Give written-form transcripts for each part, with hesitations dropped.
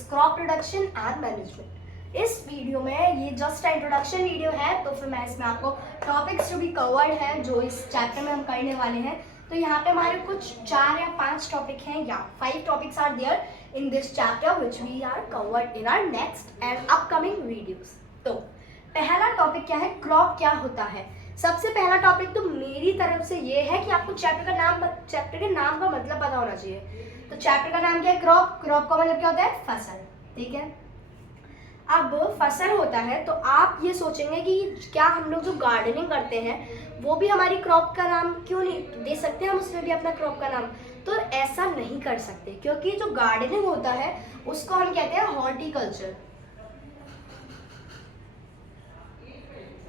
Is crop production and management. इस video में ये जस्ट इंट्रोडक्शन वीडियो है, तो फिर मैं इसमें आपको टॉपिक्स जो भी कवर्ड है जो इस चैप्टर में हम करने वाले हैं, तो यहाँ पे हमारे कुछ 4 या 5 टॉपिक हैं या 5 topics are there in this chapter which we are covered in our next and upcoming videos. तो पहला टॉपिक क्या है, क्रॉप क्या होता है। सबसे पहला टॉपिक तो मेरी तरफ से ये है कि आपको चैप्टर के नाम का मतलब पता होना चाहिए। तो चैप्टर का नाम क्या है, क्रॉप। क्रॉप का मतलब क्या होता है, फसल। ठीक है, अब फसल होता है तो आप ये सोचेंगे कि क्या हम लोग जो गार्डनिंग करते हैं वो भी हमारी क्रॉप का नाम क्यों नहीं दे सकते हम उसमें भी अपना क्रॉप का नाम। तो ऐसा नहीं कर सकते, क्योंकि जो गार्डनिंग होता है उसको हम कहते हैं हॉर्टिकल्चर।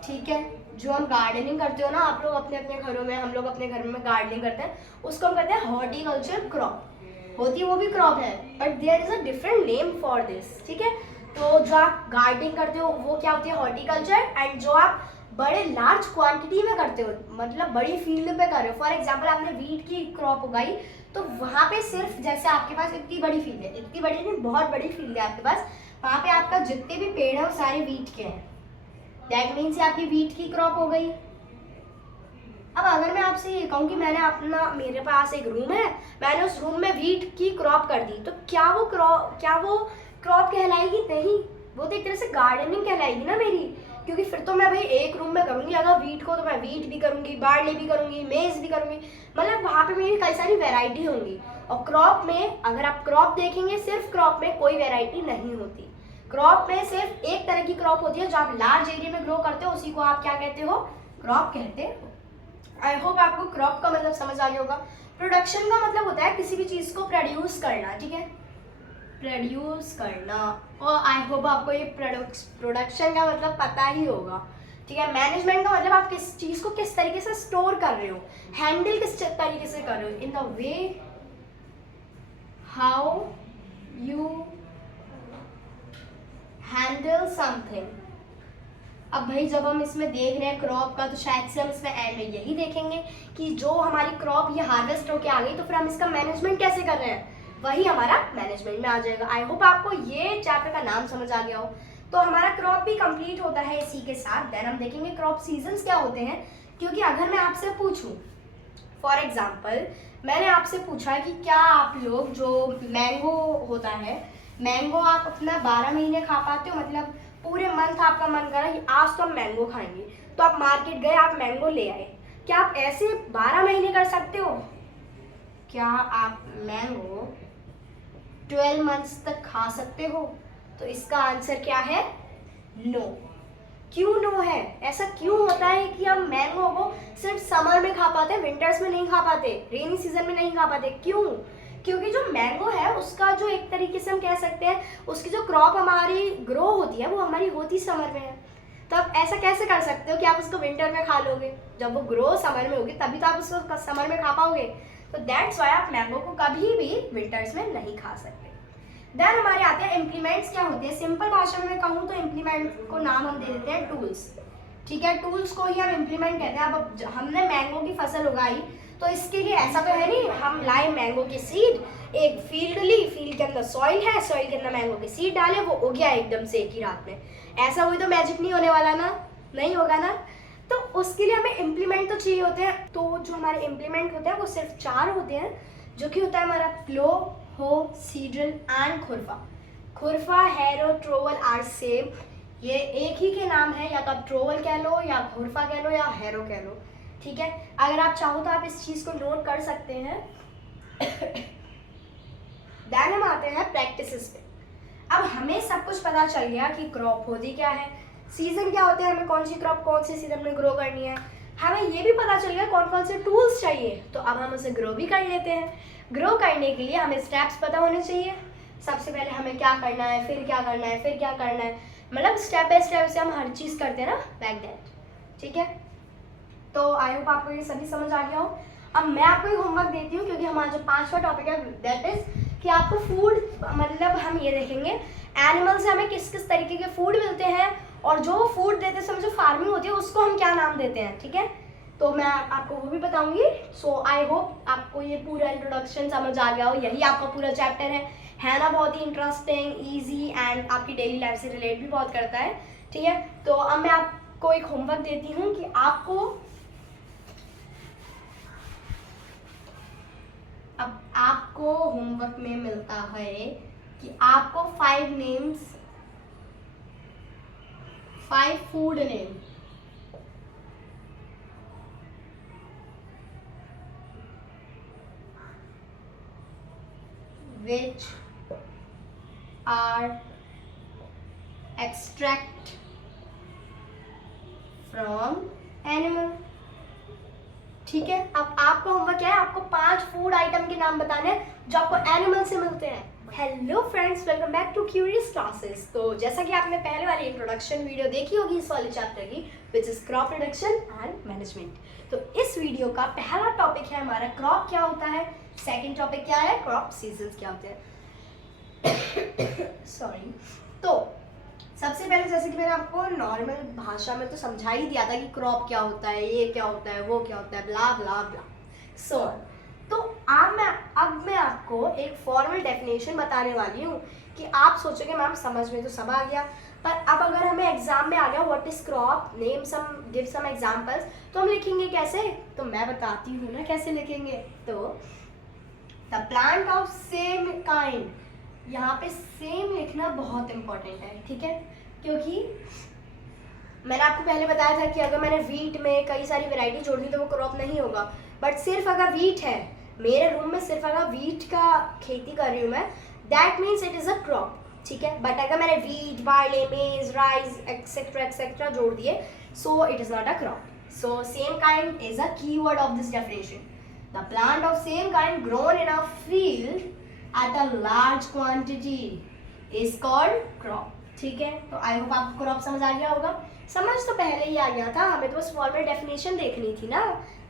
ठीक है, जो हम गार्डनिंग करते हो ना आप लोग अपने अपने घरों में, हम लोग अपने घर में गार्डनिंग करते हैं, उसको हम कहते हैं हॉर्टिकल्चर क्रॉप। होती वो भी क्रॉप है but there is a different name for this. ठीक है, तो जो आप गार्डनिंग करते हो वो क्या होती है, हॉर्टिकल्चर। एंड जो आप बड़े लार्ज क्वांटिटी में करते हो, मतलब बड़ी फील्ड पे कर रहे हो, फॉर एग्जांपल आपने वीट की क्रॉप उगाई, तो वहाँ पे सिर्फ जैसे आपके पास इतनी बड़ी फील्ड है, इतनी बड़ी नहीं बहुत बड़ी फील्ड है आपके पास, वहाँ पे आपका जितने भी पेड़ है वो सारे वीट के हैं। दैट मीन्स आपकी वीट की क्रॉप हो गई। अब अगर मैं आपसे ये कहूँ कि मेरे पास एक रूम है, मैंने उस रूम में वीट की क्रॉप कर दी, तो क्या वो क्रॉप कहलाएगी? नहीं, वो तो एक तरह से गार्डनिंग कहलाएगी ना मेरी, क्योंकि फिर तो मैं भाई एक रूम में करूँगी अगर वीट को, तो मैं वीट भी करूँगी, बार्ले भी करूँगी, मेज भी करूँगी, मतलब वहाँ पे मेरी कई सारी वेराइटी होंगी। और क्रॉप में अगर आप क्रॉप देखेंगे, सिर्फ क्रॉप में कोई वेराइटी नहीं होती। क्रॉप में सिर्फ एक तरह की क्रॉप होती है जो आप लार्ज एरिया में ग्रो करते हो, उसी को आप क्या कहते हो, क्रॉप कहते हो। आई होप आपको क्रॉप का मतलब समझ आ गया होगा। प्रोडक्शन का मतलब होता है किसी भी चीज़ को प्रोड्यूस करना। ठीक है, प्रोड्यूस करना, और आई होप आपको ये प्रोडक्शन का मतलब पता ही होगा। ठीक है, मैनेजमेंट का मतलब आप किस चीज़ को किस तरीके से स्टोर कर रहे हो, हैंडल किस तरीके से कर रहे हो, in the way how you handle something. अब भाई जब हम इसमें देख रहे हैं क्रॉप का, तो शायद से हम इसमें एंड में यही देखेंगे कि जो हमारी क्रॉप ये हार्वेस्ट होके आ गई, तो फिर हम इसका मैनेजमेंट कैसे कर रहे हैं, वही हमारा मैनेजमेंट में आ जाएगा। आई होप आपको ये चैप्टर का नाम समझ आ गया हो। तो हमारा क्रॉप भी कंप्लीट होता है इसी के साथ। देन हम देखेंगे क्रॉप सीजन्स क्या होते हैं, क्योंकि अगर मैं आपसे पूछूं, फॉर एग्जाम्पल मैंने आपसे पूछा कि क्या आप लोग जो मैंगो होता है, मैंगो आप अपना 12 महीने खा पाते हो, मतलब पूरे मंथ आपका मन करा कि आज तो हम मैंगो खाएंगे, तो आप मार्केट गए, आप मैंगो ले आए, क्या आप ऐसे 12 महीने कर सकते हो? क्या आप मैंगो 12 मंथ्स तक खा सकते हो? तो इसका आंसर क्या है, नो। क्यों नो है? ऐसा क्यों होता है कि हम मैंगो को सिर्फ समर में खा पाते हैं, विंटर्स में नहीं खा पाते, रेनी सीजन में नहीं खा पाते? क्यों? क्योंकि जो मैंगो है उसका जो एक तरीके से हम कह सकते हैं उसकी जो क्रॉप हमारी ग्रो होती है वो हमारी होती समर में है। तो आप ऐसा कैसे कर सकते हो कि आप उसको विंटर में खा लोगे? जब वो ग्रो समर में होगी तभी तो आप उसको समर में खा पाओगे। तो दैट्स वाई आप मैंगो को कभी भी विंटर्स में नहीं खा सकते। देन हमारे आते हैं इम्प्लीमेंट्स क्या होते हैं। सिंपल भाषा में मैं कहूँ तो इम्प्लीमेंट को नाम हम दे देते हैं टूल्स। ठीक है, टूल्स को ही हम इम्प्लीमेंट कहते हैं। अब हमने मैंगो की फसल उगाई, तो इसके लिए ऐसा तो है नहीं हम लाए मैंगो की सीड, एक फील्ड ली, फील्ड के अंदर सॉइल है, सॉइल के अंदर मैंगो की सीड डाले, वो उग गया एकदम से एक ही रात में। ऐसा हुई तो मैजिक नहीं होने वाला ना, नहीं होगा ना। तो उसके लिए हमें इम्प्लीमेंट तो चाहिए होते हैं। तो जो हमारे इम्प्लीमेंट होते हैं वो सिर्फ 4 होते हैं, जो कि होता है हमारा प्लो, हो, सीड्रिल एंड खुरफा। खुरफा, हैरो, ट्रोवल आर सेम, ये एक ही के नाम है, या तो आप ट्रोवल कह लो या खुरफा कह लो या हैरो कह लो। ठीक है, अगर आप चाहो तो आप इस चीज़ को नोट कर सकते हैं। देन हम आते हैं प्रैक्टिसेस पे। अब हमें सब कुछ पता चल गया कि क्रॉप होती क्या है, सीजन क्या होते हैं, हमें कौन सी क्रॉप कौन से सीजन में ग्रो करनी है, हमें ये भी पता चल गया कौन कौन से टूल्स चाहिए। तो अब हम उसे ग्रो भी कर लेते हैं। ग्रो करने के लिए हमें स्टेप्स पता होने चाहिए। सबसे पहले हमें क्या करना है, फिर क्या करना है, फिर क्या करना है, मतलब स्टेप बाय स्टेप से हम हर चीज़ करते हैं ना, लाइक दैट। ठीक है, तो आई होप आपको ये सभी समझ आ गया हो। अब मैं आपको एक होमवर्क देती हूँ, क्योंकि हमारा जो 5वां टॉपिक है दैट इज कि आपको फूड, मतलब हम ये देखेंगे एनिमल से हमें किस किस तरीके के फूड मिलते हैं, और जो फूड देते समय जो फार्मिंग होती है उसको हम क्या नाम देते हैं। ठीक है, तो मैं आपको वो भी बताऊंगी। सो आई होप आपको ये पूरा इंट्रोडक्शन समझ आ गया हो। यही आपका पूरा चैप्टर है, है ना बहुत ही इंटरेस्टिंग, इजी एंड आपकी डेली लाइफ से रिलेट भी बहुत करता है। ठीक है, तो अब मैं आपको एक होमवर्क देती हूँ कि आपको होमवर्क में मिलता है कि आपको 5 food name which are extract from animal। ठीक है, अब आपका होमवर्क क्या है, आपको 5 फूड आइटम के नाम बताने हैं जो आपको एनिमल से मिलते हैं। Hello friends, welcome back to curious classes. तो जैसा कि आपने पहले वाली इंट्रोडक्शन वीडियो देखी होगी इस वाले चैप्टर की, विच is crop production and management. तो इस वीडियो का पहला टॉपिक है हमारा क्रॉप क्या होता है, सेकंड टॉपिक क्या है, क्रॉप सीजन्स क्या होते हैं। सॉरी। तो सबसे पहले जैसे कि मैंने आपको नॉर्मल भाषा में तो समझा ही दिया था कि क्रॉप क्या होता है, ये क्या होता है, वो क्या होता है, ब्ला ब्ला ब्ला सो। तो अब मैं आपको एक फॉर्मल डेफिनेशन बताने वाली हूँ कि आप सोचोगे मैम समझ में तो सब आ गया, पर अब अगर हमें एग्जाम में आ गया what is crop, name some, give some examples, तो हम लिखेंगे कैसे, तो मैं बताती हूँ ना कैसे लिखेंगे। तो the plant of same kind, यहाँ पे सेम लिखना बहुत इंपॉर्टेंट है। ठीक है, क्योंकि मैंने आपको पहले बताया था कि अगर मैंने वीट में कई सारी वैरायटी जोड़ दी तो वो क्रॉप नहीं होगा, बट सिर्फ अगर वीट है, मेरे रूम में सिर्फ अगर वीट का खेती कर रही हूँ मैं, that means it is a crop. ठीक है, बट अगर मैंने वीट, बार्ले, मेज, राइस एक्सेट्रा एक्सेट्रा जोड़ दिए, so it is not a crop. So same kind is a keyword of this definition. The plant of same kind grown in a field at a large quantity is called crop। ठीक है, तो I hope आपको crop समझ आ गया होगा। समझ तो पहले ही आ गया था, हमें तो बस फॉर्मल डेफिनेशन देखनी थी ना।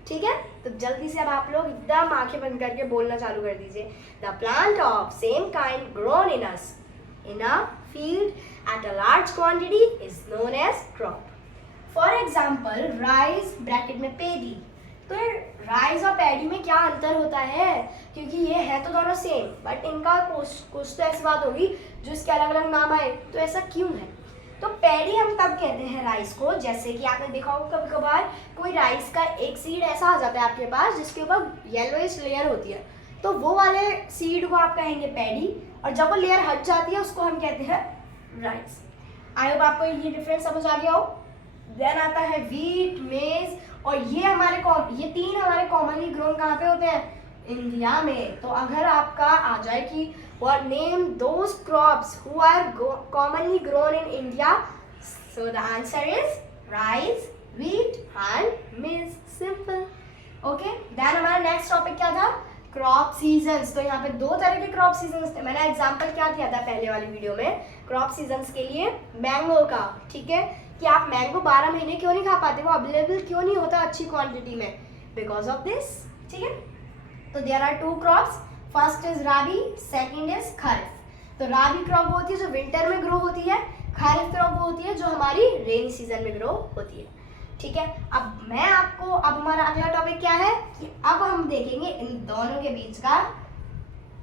ठीक है, तो जल्दी से अब आप लोग एकदम आंखें बंद करके बोलना चालू कर दीजिए। The plant of same kind grown in a field at a large quantity is known as crop. For example rice bracket में पेडी। तो राइस और पैडी में क्या अंतर होता है, क्योंकि ये है तो दोनों सेम, बट इनका कुछ तो ऐसी बात होगी जो इसके अलग अलग नाम आए। तो ऐसा क्यों है, तो पैडी हम तब कहते हैं राइस को, जैसे कि आपने देखा होगा कभी कभार कोई राइस का एक सीड ऐसा आ जाता है आपके पास जिसके ऊपर येलोइश लेयर होती है, तो वो वाले सीड को आप कहेंगे पैडी, और जब वो लेयर हट जाती है उसको हम कहते हैं राइस। आई होप आपको ये डिफरेंस समझ आ गया हो। देन आता है वीट, मेज, और ये तीन हमारे कॉमनली ग्रोन कहाँ पे होते हैं, इंडिया में। तो अगर आपका आ जाए कि what name those crops who are commonly grown in India, so the answer is rice, wheat and maize. Simple. Okay, then हमारा नेक्स्ट टॉपिक क्या था, क्रॉप सीजन्स। तो यहाँ पे 2 तरह के क्रॉप सीजन्स थे। मैंने एग्जांपल क्या दिया था पहले वाली वीडियो में क्रॉप सीजन्स के लिए, मैंगो का। ठीक है, कि आप मैंगो 12 महीने क्यों नहीं खा पाते, वो अवेलेबल क्यों नहीं होता अच्छी क्वांटिटी में, बिकॉज ऑफ दिस। ठीक है, तो there are 2 crops, first is rabi, second is kharif. तो राबी क्रॉप वो होती है जो विंटर में ग्रो होती है, खरीफ क्रॉप वो होती है जो हमारी रेनी सीजन में ग्रो होती है। ठीक है, अब हमारा अगला टॉपिक क्या है कि अब हम देखेंगे इन दोनों के बीच का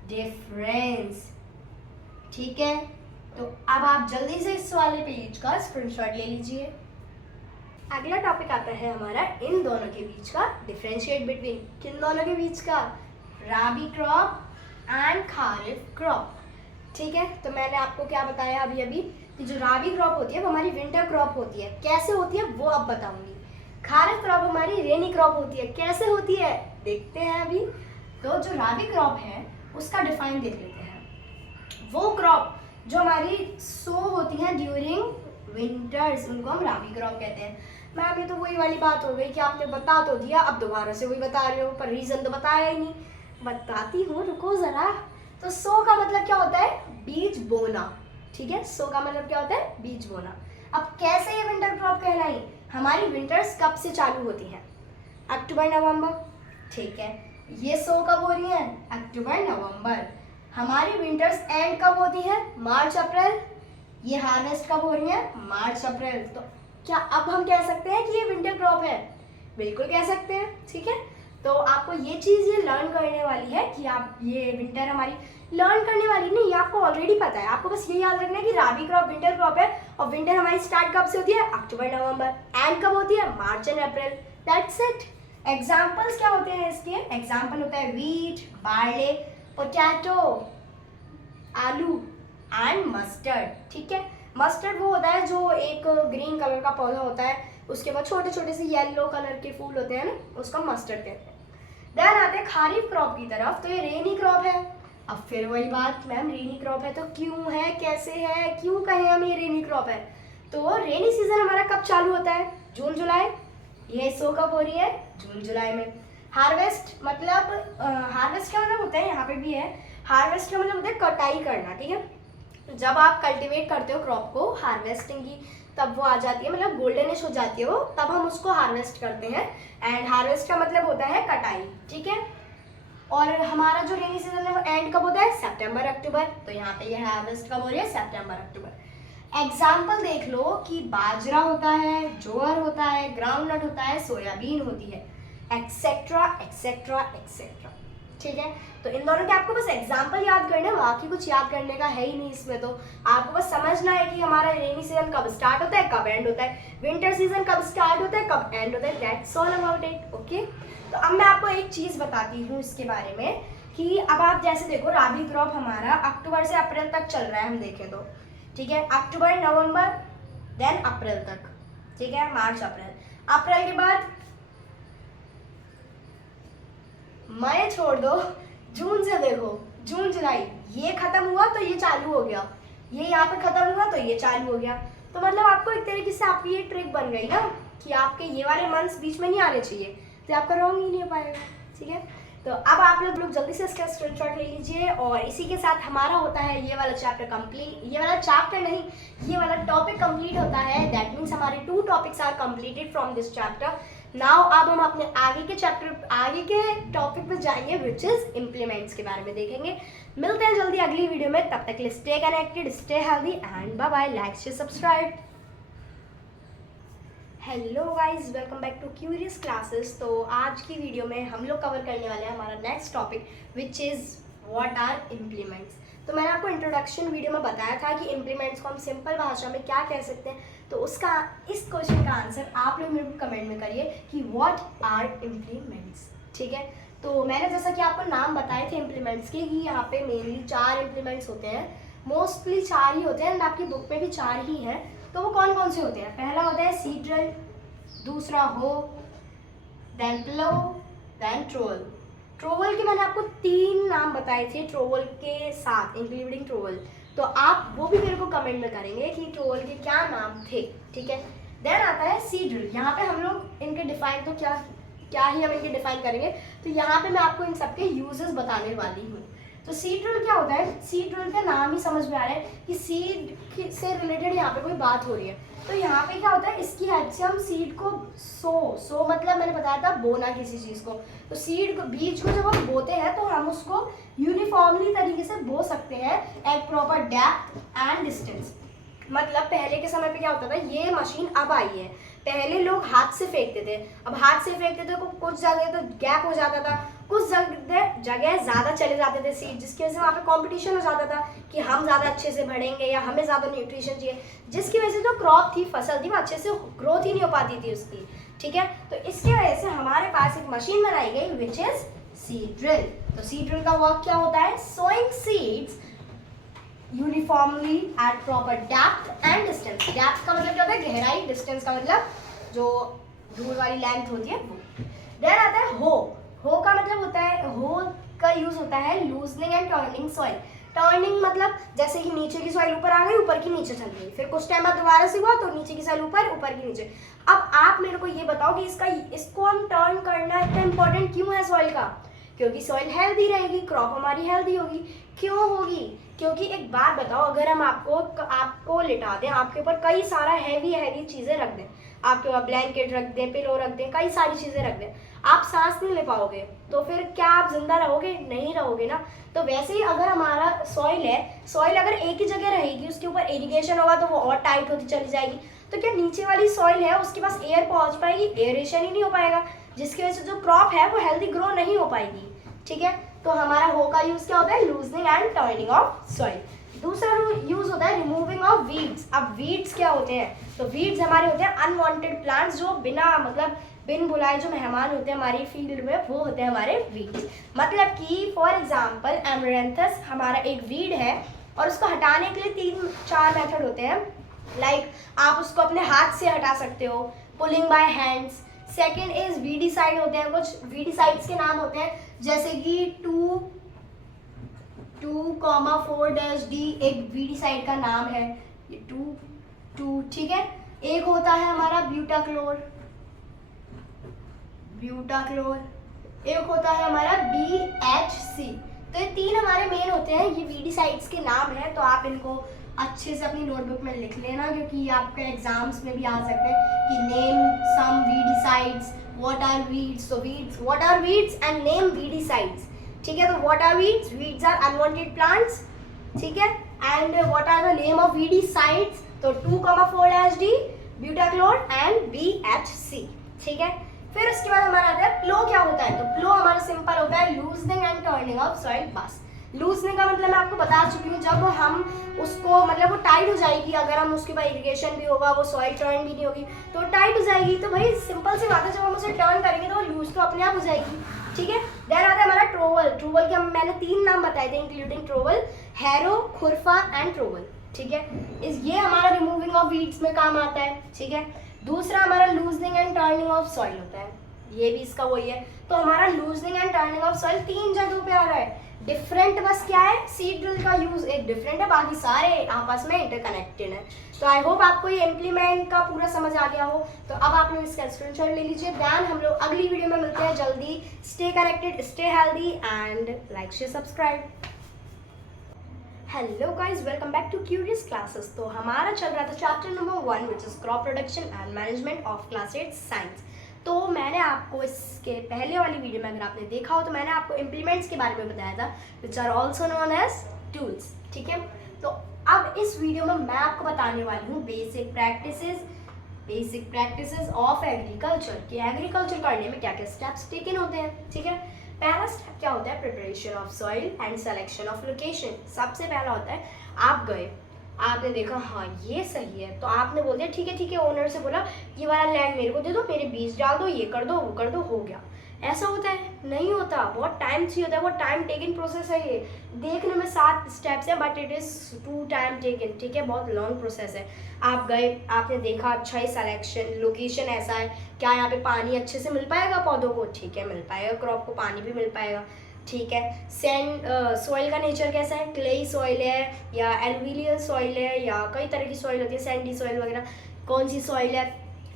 डिफरेंस। ठीक है, तो अब आप जल्दी से इस वाले पेज का स्क्रीनशॉट ले लीजिए। अगला टॉपिक आता है हमारा इन दोनों के बीच का डिफरेंशिएट बिटवीन, किन दोनों के बीच का, राबी क्रॉप एंड खारिफ क्रॉप। ठीक है, तो मैंने आपको क्या बताया अभी कि जो राबी क्रॉप होती है वो हमारी विंटर क्रॉप होती है, कैसे होती है वो अब बताऊंगी। खारिफ क्रॉप हमारी रेनी क्रॉप होती है, कैसे होती है देखते हैं अभी। तो जो राबी क्रॉप है उसका डिफाइन देख लेते हैं। वो क्रॉप जो हमारी सो होती हैं ड्यूरिंग विंटर्स, उनको हम राबी क्रॉप कहते हैं। मैम ये तो वही वाली बात हो गई कि आपने बता तो दिया, अब दोबारा से वही बता रहे हो, पर रीज़न तो बताया ही नहीं। बताती हूँ, रुको ज़रा। तो सो का मतलब क्या होता है, बीज बोना। ठीक है, सो का मतलब क्या होता है, बीज बोना। अब कैसे ये विंटर क्रॉप कहलाई, हमारी विंटर्स कब से चालू होती हैं, अक्टूबर नवंबर। ठीक है, ये सो कब हो रही है, अक्टूबर नवंबर। हमारी विंटर्स एंड कब होती है, मार्च अप्रैल। ये हार्वेस्ट कब हो रही है, मार्च अप्रैल। तो क्या अब हम कह सकते हैं कि ये विंटर क्रॉप है, बिल्कुल कह सकते हैं। ठीक है, तो आपको ये चीज़ ये लर्न करने वाली है कि आप ये विंटर हमारी लर्न करने वाली नहीं, ये आपको ऑलरेडी पता है। आपको बस ये याद रखना है कि राबी क्रॉप विंटर क्रॉप है और विंटर हमारी स्टार्ट कब से होती है, अक्टूबर नवंबर, एंड कब होती है, March and April. That's it. Examples क्या होते हैं इसके, एग्जाम्पल होता है वीट, बार्ले, पोटैटो, आलू एंड मस्टर्ड। ठीक है, मस्टर्ड वो होता है जो एक ग्रीन कलर का पौधा होता है, उसके बाद छोटे छोटे से येलो कलर के फूल होते हैं ना, उसको मस्टर्ड कहते हैं। देन आते हैं खरीफ क्रॉप की तरफ, तो ये रेनी क्रॉप है। अब फिर वही बात, मैम रेनी क्रॉप है तो क्यों है, कैसे है, क्यों कहें हम ये रेनी क्रॉप है। तो रेनी सीजन हमारा कब चालू होता है, जून जुलाई। ये सो कब हो रही है, जून जुलाई में। हार्वेस्ट मतलब हार्वेस्ट का मतलब होता है, यहाँ पे भी है, हार्वेस्ट का मतलब होता है कटाई करना। ठीक है, जब आप कल्टीवेट करते हो क्रॉप को, हार्वेस्टिंग की तब वो आ जाती है, मतलब गोल्डनिश हो जाती है वो, तब हम उसको हार्वेस्ट करते हैं। एंड हार्वेस्ट का मतलब होता है कटाई। ठीक है, और हमारा जो रेनी सीजन है वो एंड कब होता है, सितंबर अक्टूबर। तो यहाँ पे ये हार्वेस्ट कब हो रही है, सितंबर अक्टूबर। एग्जाम्पल देख लो कि बाजरा होता है, ज्वार होता है, ग्राउंडनट होता है, सोयाबीन होती है, एक्सेट्रा एक्सेट्रा एक्सेट्रा। ठीक है, तो इन दोनों के आपको बस एग्जाम्पल याद करना है, बाकी कुछ याद करने का है ही नहीं इसमें। तो आपको बस समझना है कि हमारा रेनी सीजन कब स्टार्ट होता है, कब एंड होता है, विंटर सीजन कब स्टार्ट होता है, कब एंड होता है। That's all about it. Okay, तो अब मैं आपको एक चीज़ बताती हूँ इसके बारे में कि अब आप जैसे देखो राबी क्रॉप हमारा अक्टूबर से अप्रैल तक चल रहा है, हम देखें तो। ठीक है, अक्टूबर नवंबर देन अप्रैल तक। ठीक है, मार्च अप्रैल, अप्रैल के बाद मई छोड़ दो, जून से देखो, जून जुलाई, ये खत्म हुआ तो ये चालू हो गया, ये यहाँ पे खत्म हुआ तो ये चालू हो गया। तो मतलब आपको एक तरीके से आपकी ये ट्रिक बन गई ना कि आपके ये वाले मंथ्स बीच में नहीं आने चाहिए, तो आपका रॉन्ग ही नहीं हो पाएगा। ठीक है, तो अब आप लोग जल्दी से इसका स्क्रीनशॉट ले लीजिए, और इसी के साथ हमारा होता है ये वाला चैप्टर कंप्लीट, ये वाला चैप्टर नहीं, ये वाला टॉपिक कंप्लीट होता है। दैट मीन्स हमारे 2 topics are completed from this chapter. Now अब हम अपने आगे के चैप्टर, आगे के टॉपिक पे जाएंगे, विच इज इम्प्लीमेंट्स के बारे में देखेंगे। मिलते हैं जल्दी अगली वीडियो में, तब तक stay connected, stay healthy and bye bye, like share subscribe. Hello guys, welcome back to curious classes. तो आज की वीडियो में हम लोग कवर करने वाले हैं हमारा next topic, which is what are implements. तो मैंने आपको इंट्रोडक्शन वीडियो में बताया था कि इम्प्लीमेंट्स को हम सिंपल भाषा में क्या कह सकते हैं। तो उसका, इस क्वेश्चन का आंसर आप लोग मेरे को कमेंट में करिए कि व्हाट आर इम्प्लीमेंट्स। ठीक है, तो मैंने जैसा कि आपको नाम बताए थे इम्प्लीमेंट्स के, कि यहाँ पे मेनली 4 इम्प्लीमेंट्स होते हैं, मोस्टली 4 ही होते हैं, एंड आपकी बुक में भी 4 ही हैं। तो वो कौन कौन से होते हैं, पहला होता है सीड ड्रिल, दूसरा हो, देन प्लो, देन ट्रोवल। ट्रोवल के मैंने आपको 3 नाम बताए थे ट्रोवल के साथ, इंक्लूडिंग ट्रोवल। तो आप वो भी मेरे को कमेंट में करेंगे कि ट्रोवल के क्या नाम थे। ठीक है, देन आता है सीड ड्रिल। यहाँ पे हम लोग इनके डिफाइन, तो क्या ही हम इनके डिफाइन करेंगे। तो यहाँ पे मैं आपको इन सबके यूजेस बताने वाली हूँ। तो सीड ड्रिल क्या होता है, सीड ड्रिल का नाम ही समझ में आ रहा है कि सीड से रिलेटेड यहाँ पे कोई बात हो रही है। तो यहाँ पे क्या होता है, इसकी हेल्प से हम सीड को सो मतलब मैंने बताया था बोना किसी चीज़ को। तो सीड को, बीज को जब हम बोते हैं तो हम उसको यूनिफॉर्मली तरीके से बो सकते हैं at proper depth and distance. मतलब पहले के समय पे क्या होता था, ये मशीन अब आई है, पहले लोग हाथ से फेंकते थे। अब हाथ से फेंकते थे तो कुछ जगह तो गैप हो जाता था, कुछ जगह ज़्यादा चले जाते थे सीड, जिसकी वजह से वहाँ पे कंपटीशन हो जाता था कि हम ज़्यादा अच्छे से बढ़ेंगे या हमें ज़्यादा न्यूट्रिशन चाहिए, जिसकी वजह से जो क्रॉप थी, फसल थी, वो अच्छे से ग्रोथ ही नहीं हो पाती थी उसकी। ठीक है, तो इसकी वजह से हमारे पास एक मशीन बनाई गई विच इज सीड ड्रिल। तो सीड ड्रिल का वर्क क्या होता है, sowing seeds uniformly at proper depth and distance. Depth का मतलब क्या होता है, गहराई, डिस्टेंस का मतलब जो दूर वाली लेंथ होती है वो। देन आता है हो। हो का मतलब होता है, हो का यूज होता है loosening and turning soil. Turning मतलब जैसे कि नीचे की सॉइल ऊपर आ गई, ऊपर की नीचे चल गई, फिर कुछ टाइम बाद दोबारा से हुआ तो नीचे की सॉइल ऊपर, ऊपर की नीचे। अब आप मेरे को ये बताओ कि इसको हम टर्न करना इतना इंपॉर्टेंट क्यों है सॉइल का, क्योंकि सॉइल हेल्दी रहेगी, क्रॉप हमारी हेल्दी होगी। क्यों होगी, क्योंकि एक बात बताओ, अगर हम आपको लिटा दें, आपके ऊपर कई सारा हैवी चीज़ें रख दें, आपके ऊपर ब्लैंकेट रख दें, पिलो रख दें, कई सारी चीज़ें रख दें, आप सांस नहीं ले पाओगे, तो फिर क्या आप जिंदा रहोगे, नहीं रहोगे ना। तो वैसे ही अगर हमारा सॉइल है, सॉइल अगर एक ही जगह रहेगी, उसके ऊपर इरिगेशन होगा तो वो और टाइट होती चली जाएगी। तो क्या नीचे वाली सॉइल है उसके पास एयर पहुंच पाएगी, एयरेशन ही नहीं हो पाएगा। जिसकी वजह से जो क्रॉप है वो हेल्दी ग्रो नहीं हो पाएगी, ठीक है। तो हमारा हो का यूज क्या होता है, loosening and turning of soil. दूसरा यूज होता है रिमूविंग ऑफ वीड्स। अब वीड्स क्या होते हैं, तो वीड्स हमारे होते हैं अनवांटेड प्लांट्स, जो बिना मतलब बिन बुलाए जो मेहमान होते हैं हमारी फील्ड में, वो होते हैं हमारे वीड्स। मतलब कि फॉर एग्जांपल एमरैंथस हमारा एक वीड है और उसको हटाने के लिए 3-4 मेथड होते हैं। लाइक आप उसको अपने हाथ से हटा सकते हो, pulling by hands. Second is weedicide होते हैं, कुछ वीडीसाइड्स के नाम होते हैं जैसे कि 2,4-D एक वीडीसाइड का नाम है, ये 2, ठीक है। एक होता है हमारा ब्यूटाक्लोर, एक होता है हमारा BHC। तो ये 3 हमारे मेन होते हैं, ये वीडीसाइड्स के नाम है। तो आप इनको अच्छे से अपनी नोटबुक में लिख लेना, क्योंकि ये आपके एग्जाम्स में भी आ सकते हैं कि name some weedicides, what are weeds. तो weeds, what are weeds and name weedicides, ठीक है। तो what are weeds, weeds are unwanted plants, ठीक है। And what are the name of weedicides, तो 2,4-D, ब्यूटाक्लोर एंड BHC, ठीक है। फिर उसके बाद हमारा आता है प्लो। क्या होता है, तो प्लो हमारा सिंपल होता है loosening and turning of soil. बस लूजनिंग का मतलब मैं आपको बता चुकी हूँ, जब हम उसको मतलब वो टाइट हो जाएगी, अगर हम उसके बाद इरिगेशन भी होगा, वो सॉइल टर्न भी नहीं होगी तो टाइट हो जाएगी। तो भाई सिंपल सी बात है, जब हम उसे टर्न करेंगे तो वो लूज तो अपने आप हो जाएगी, ठीक है। देन आता है हमारा ट्रोवल। ट्रोवल के मैंने 3 नाम बताए थे including travel, harrow, खुरफा and travel, ठीक है। ये हमारा रिमूविंग ऑफ वीड्स में काम आता है, ठीक है। दूसरा हमारा loosening and turning of soil होता है, ये भी इसका वही है। तो हमारा loosening and turning of soil 3 जगहों पे आ रहा है। डिफरेंट बस क्या है, सीड ड्रिल का यूज एक डिफरेंट है, बाकी सारे आपस में इंटरकनेक्टेड है। तो आई होप आपको ये इम्प्लीमेंट का पूरा समझ आ गया हो। तो अब आप लोग इसका स्क्रीनशॉट ले लीजिए। दैन हम लोग अगली वीडियो में मिलते हैं जल्दी। Stay connected, stay healthy and like, share, subscribe. Hello guys, welcome back to curious classes. तो हमारा चल रहा था chapter number 1 which is crop production and management of class 8 science. तो मैंने आपको इसके पहले वाली वीडियो में अगर आपने देखा हो तो मैंने आपको इम्प्लीमेंट्स के बारे में बताया था, which are also known as tools, ठीक है। तो अब इस वीडियो में मैं आपको बताने वाली हूँ बेसिक प्रैक्टिसेस ऑफ एग्रीकल्चर, कि एग्रीकल्चर करने में क्या क्या स्टेप्स टेकन होते हैं, ठीक है। पहला स्टेप क्या होता है, preparation of soil and selection of location. सबसे पहला होता है, आप गए, आपने देखा हाँ ये सही है, तो आपने बोल दिया ठीक है, ओनर से बोला ये वाला लैंड मेरे को दे दो, मेरे बीज डाल दो, ये कर दो, वो कर दो, हो गया। ऐसा होता है? नहीं होता, बहुत टाइम चाहिए होता है, बहुत टाइम टेकिंग प्रोसेस है। ये देखने में 7 स्टेप्स है but it is 2 time taking, ठीक है, बहुत लॉन्ग प्रोसेस है। आप गए, आपने देखा अच्छा ही सिलेक्शन, लोकेशन ऐसा है, क्या यहाँ पे पानी अच्छे से मिल पाएगा पौधों को, ठीक है मिल पाएगा, क्रॉप को पानी भी मिल पाएगा, ठीक है। सैंड सॉइल का नेचर कैसा है, क्लेई सॉइल है या एलुवियल सॉइल है, या कई तरह की सॉइल होती है, सैंडी सॉइल वगैरह, कौन सी सॉइल है,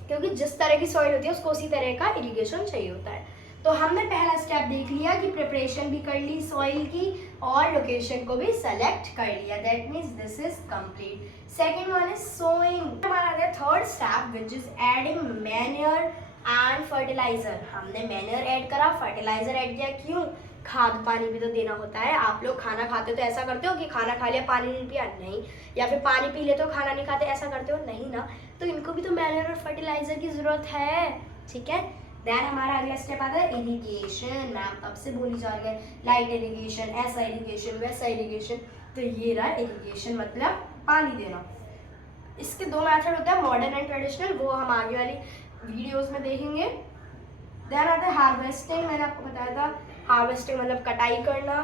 क्योंकि जिस तरह की सॉइल होती है उसको उसी तरह का इरिगेशन चाहिए होता है। तो हमने पहला स्टेप देख लिया कि प्रिपरेशन भी कर ली सॉइल की और लोकेशन को भी सेलेक्ट कर लिया, that means this is complete. Second one is sowing. हमारा है third step which is adding manure and fertiliser. हमने मैन्योर ऐड करा, फर्टिलाइजर ऐड किया, क्यों, खाद पानी भी तो देना होता है। आप लोग खाना खाते हो तो ऐसा करते हो कि खाना खा लिया पानी नहीं पिया, नहीं, या फिर पानी पी लेते हो खाना नहीं खाते, ऐसा करते हो नहीं ना। तो इनको भी तो मैन्योर और फर्टिलाइजर की जरूरत है, ठीक है। देन हमारा अगला स्टेप आता है इरिगेशन। मैम तब से बोली जा रही है लाइट इरिगेशन, ऐसा इरिगेशन, वैसा इरिगेशन। तो ये रहा इरिगेशन, मतलब पानी देना। इसके 2 मेथड होते हैं, मॉडर्न एंड ट्रेडिशनल, वो हम आगे वाली वीडियोस में देखेंगे। देन आता है हार्वेस्टिंग, मैंने आपको बताया था हार्वेस्टिंग मतलब कटाई करना।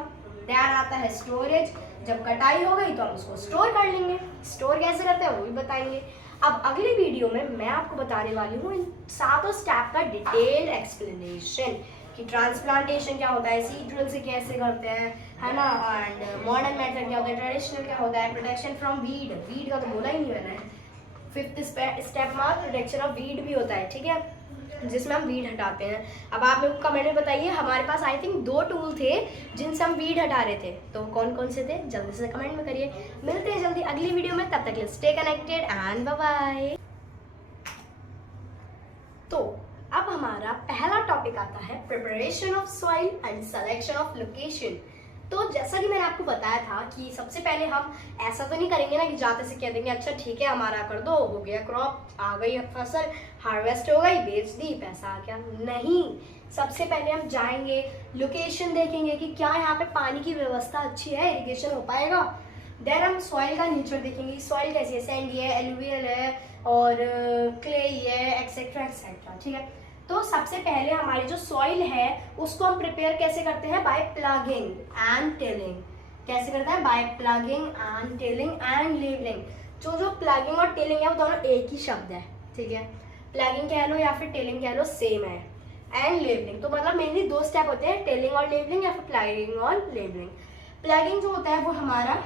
देन आता है स्टोरेज, जब कटाई हो गई तो हम उसको स्टोर कर लेंगे, स्टोर कैसे करते हैं वो भी बताएंगे। अब अगली वीडियो में मैं आपको बताने वाली हूँ इन 7 स्टेप का डिटेल्ड एक्सप्लेनेशन, कि ट्रांसप्लांटेशन क्या होता है, सीड ड्रिल से कैसे करते हैं, है ना, एंड मॉडर्न मेथड क्या होता है, ट्रेडिशनल क्या होता है, प्रोटेक्शन फ्रॉम वीड का तो बोला ही नहीं मैंने। 5th स्टेप में प्रोटेक्शन ऑफ वीड भी होता है, ठीक है, जिसमें हम वीड हटाते हैं। अब आप मेरे को कमेंट में बताइए, हमारे पास आई थिंक 2 टूल थे जिनसे हम वीड हटा रहे थे, तो कौन कौन से थे जल्दी से कमेंट में करिए। मिलते हैं जल्दी अगली वीडियो में, तब तक stay connected and bye bye. तो अब हमारा पहला टॉपिक आता है preparation of soil and selection of location. तो जैसा कि मैंने आपको बताया था कि सबसे पहले हम ऐसा तो नहीं करेंगे ना कि जाते से कह देंगे अच्छा ठीक है हमारा कर दो, हो गया क्रॉप, आ गई फसल, हार्वेस्ट हो गई, बेच दी, पैसा आ गया। नहीं, सबसे पहले हम जाएंगे, लोकेशन देखेंगे कि क्या यहाँ पे पानी की व्यवस्था अच्छी है, इरिगेशन हो पाएगा। देन हम सॉइल का नेचर देखेंगे, सॉइल कैसी है, सैंडी है, एलुवियल है और क्लेई है, एक्सेट्रा एक्सेट्रा। ठीक है, तो सबसे पहले हमारी जो सॉइल है उसको हम प्रिपेयर कैसे करते हैं, बाय प्लगिंग एंड टिलिंग। कैसे करते हैं, by ploughing and tilling and levelling. जो प्लगिंग और टिलिंग है वो दोनों एक ही शब्द है। ठीक है, प्लगिंग कह लो या फिर टिलिंग कह लो, सेम है। एंड लेवलिंग तो मतलब मेनली दो स्टेप होते हैं, टिलिंग और लेवलिंग या फिर प्लगिंग और लेवलिंग। प्लगिंग जो होता है वो हमारा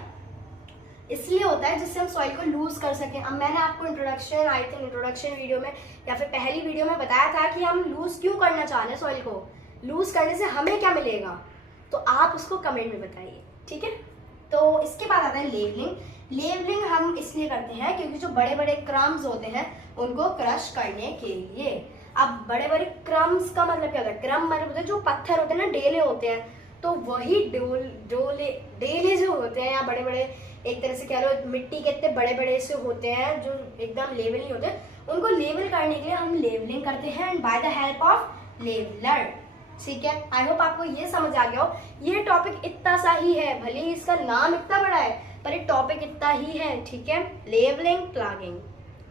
इसलिए होता है जिससे हम सॉइल को लूज कर सकें। अब मैंने आपको इंट्रोडक्शन वीडियो में या फिर पहली वीडियो में बताया था कि हम लूज क्यों करना चाह रहे हैं सॉइल को, लूज करने से हमें क्या मिलेगा, तो आप उसको कमेंट में बताइए। ठीक है, तो इसके बाद आता है लेवलिंग। लेवलिंग हम इसलिए करते हैं क्योंकि जो बड़े बड़े क्रम्स होते हैं उनको क्रश करने के लिए। अब बड़े बड़े क्रम्स का मतलब क्या होता है, क्रम मतलब होता है जो पत्थर होते हैं ना, डेले होते हैं, तो वही डेले जो होते हैं या बड़े बड़े एक तरह से कह लो मिट्टी के इतने बड़े बड़े से होते हैं जो एकदम लेवल नहीं होते, उनको लेवल करने के लिए हम लेवलिंग करते हैं and by the help of leveller. ठीक है, आई होप आपको ये समझ आ गया हो। ये टॉपिक इतना सा ही है, भले ही इसका नाम इतना बड़ा है पर ये टॉपिक इतना ही है। ठीक है, लेवलिंग, प्लगिंग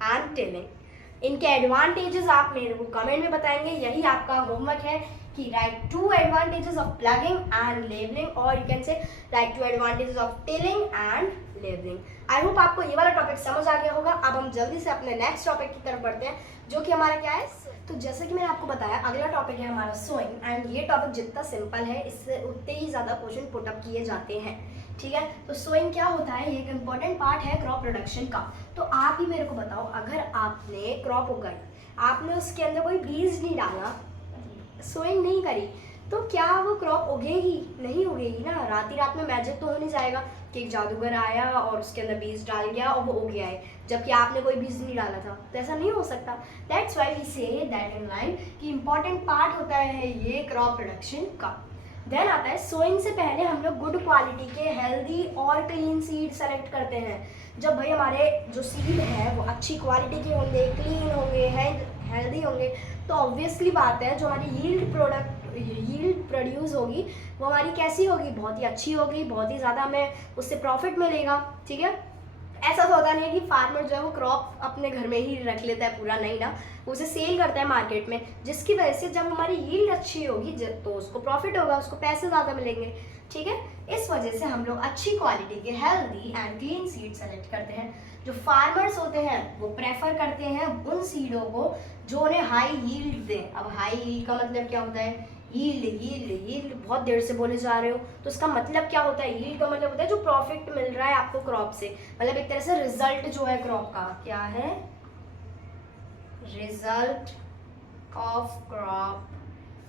एंड टिलिंग। इनके एडवांटेजेस आप मेरे को कमेंट में बताएंगे, यही आपका होमवर्क है कि write 2 advantages of plugging and leveling, or you can say write 2 advantages of tilling and leveling। I hope आपको ये वाला टॉपिक समझ आ गया होगा। अब हम जल्दी से अपने नेक्स्ट टॉपिक की तरफ बढ़ते हैं जो कि हमारा क्या है। तो जैसे कि मैंने आपको बताया अगला टॉपिक है हमारा सोइंग, एंड ये टॉपिक जितना सिंपल है इससे उतने ही ज़्यादा क्वेश्चन पुटअप किए जाते हैं। ठीक है, तो सोइंग क्या होता है, ये एक इम्पॉर्टेंट पार्ट है क्रॉप प्रोडक्शन का। तो आप ही मेरे को बताओ, अगर आपने क्रॉप उगाई, आपने उसके अंदर कोई बीज नहीं डाला, सोइंग नहीं करी, तो क्या वो क्रॉप उगेगी? नहीं उगेगी ना। रात में मैजिक तो हो नहीं जाएगा कि एक जादूगर आया और उसके अंदर बीज डाल गया और वो उग गया है, जबकि आपने कोई बीज नहीं डाला था, तो ऐसा नहीं हो सकता। That's why we say that in line कि इंपॉर्टेंट पार्ट होता है ये क्रॉप प्रोडक्शन का। देन आता है सोइंग से पहले हम लोग गुड क्वालिटी के हेल्दी और क्लीन सीड सेलेक्ट करते हैं। जब भाई हमारे जो सीड है वो अच्छी क्वालिटी के होंगे, क्लीन होंगे, हेल्दी होंगे, तो ऑब्वियसली बात है जो हमारी यील्ड प्रोड्यूस होगी वो हमारी कैसी होगी, बहुत ही अच्छी होगी, बहुत ही ज़्यादा हमें उससे प्रॉफिट मिलेगा। ठीक है, ऐसा तो होता नहीं है कि फार्मर जो है वो क्रॉप अपने घर में ही रख लेता है पूरा, नहीं ना, उसे सेल करता है मार्केट में, जिसकी वजह से जब हमारी यील्ड अच्छी होगी तो उसको प्रॉफिट होगा, उसको पैसे ज़्यादा मिलेंगे। ठीक है, इस वजह से हम लोग अच्छी क्वालिटी के healthy and clean seed select करते हैं। जो फार्मर्स होते हैं वो प्रेफर करते हैं उन सीडों को जो उन्हें हाई यील्ड दें। अब हाई यील्ड का मतलब क्या होता है, यील्ड बहुत देर से बोले जा रहे हो, तो इसका मतलब क्या होता है, यील्ड का मतलब होता है जो प्रॉफिट मिल रहा है आपको क्रॉप से, मतलब एक तरह से रिजल्ट जो है क्रॉप का, क्या है, रिजल्ट ऑफ क्रॉप,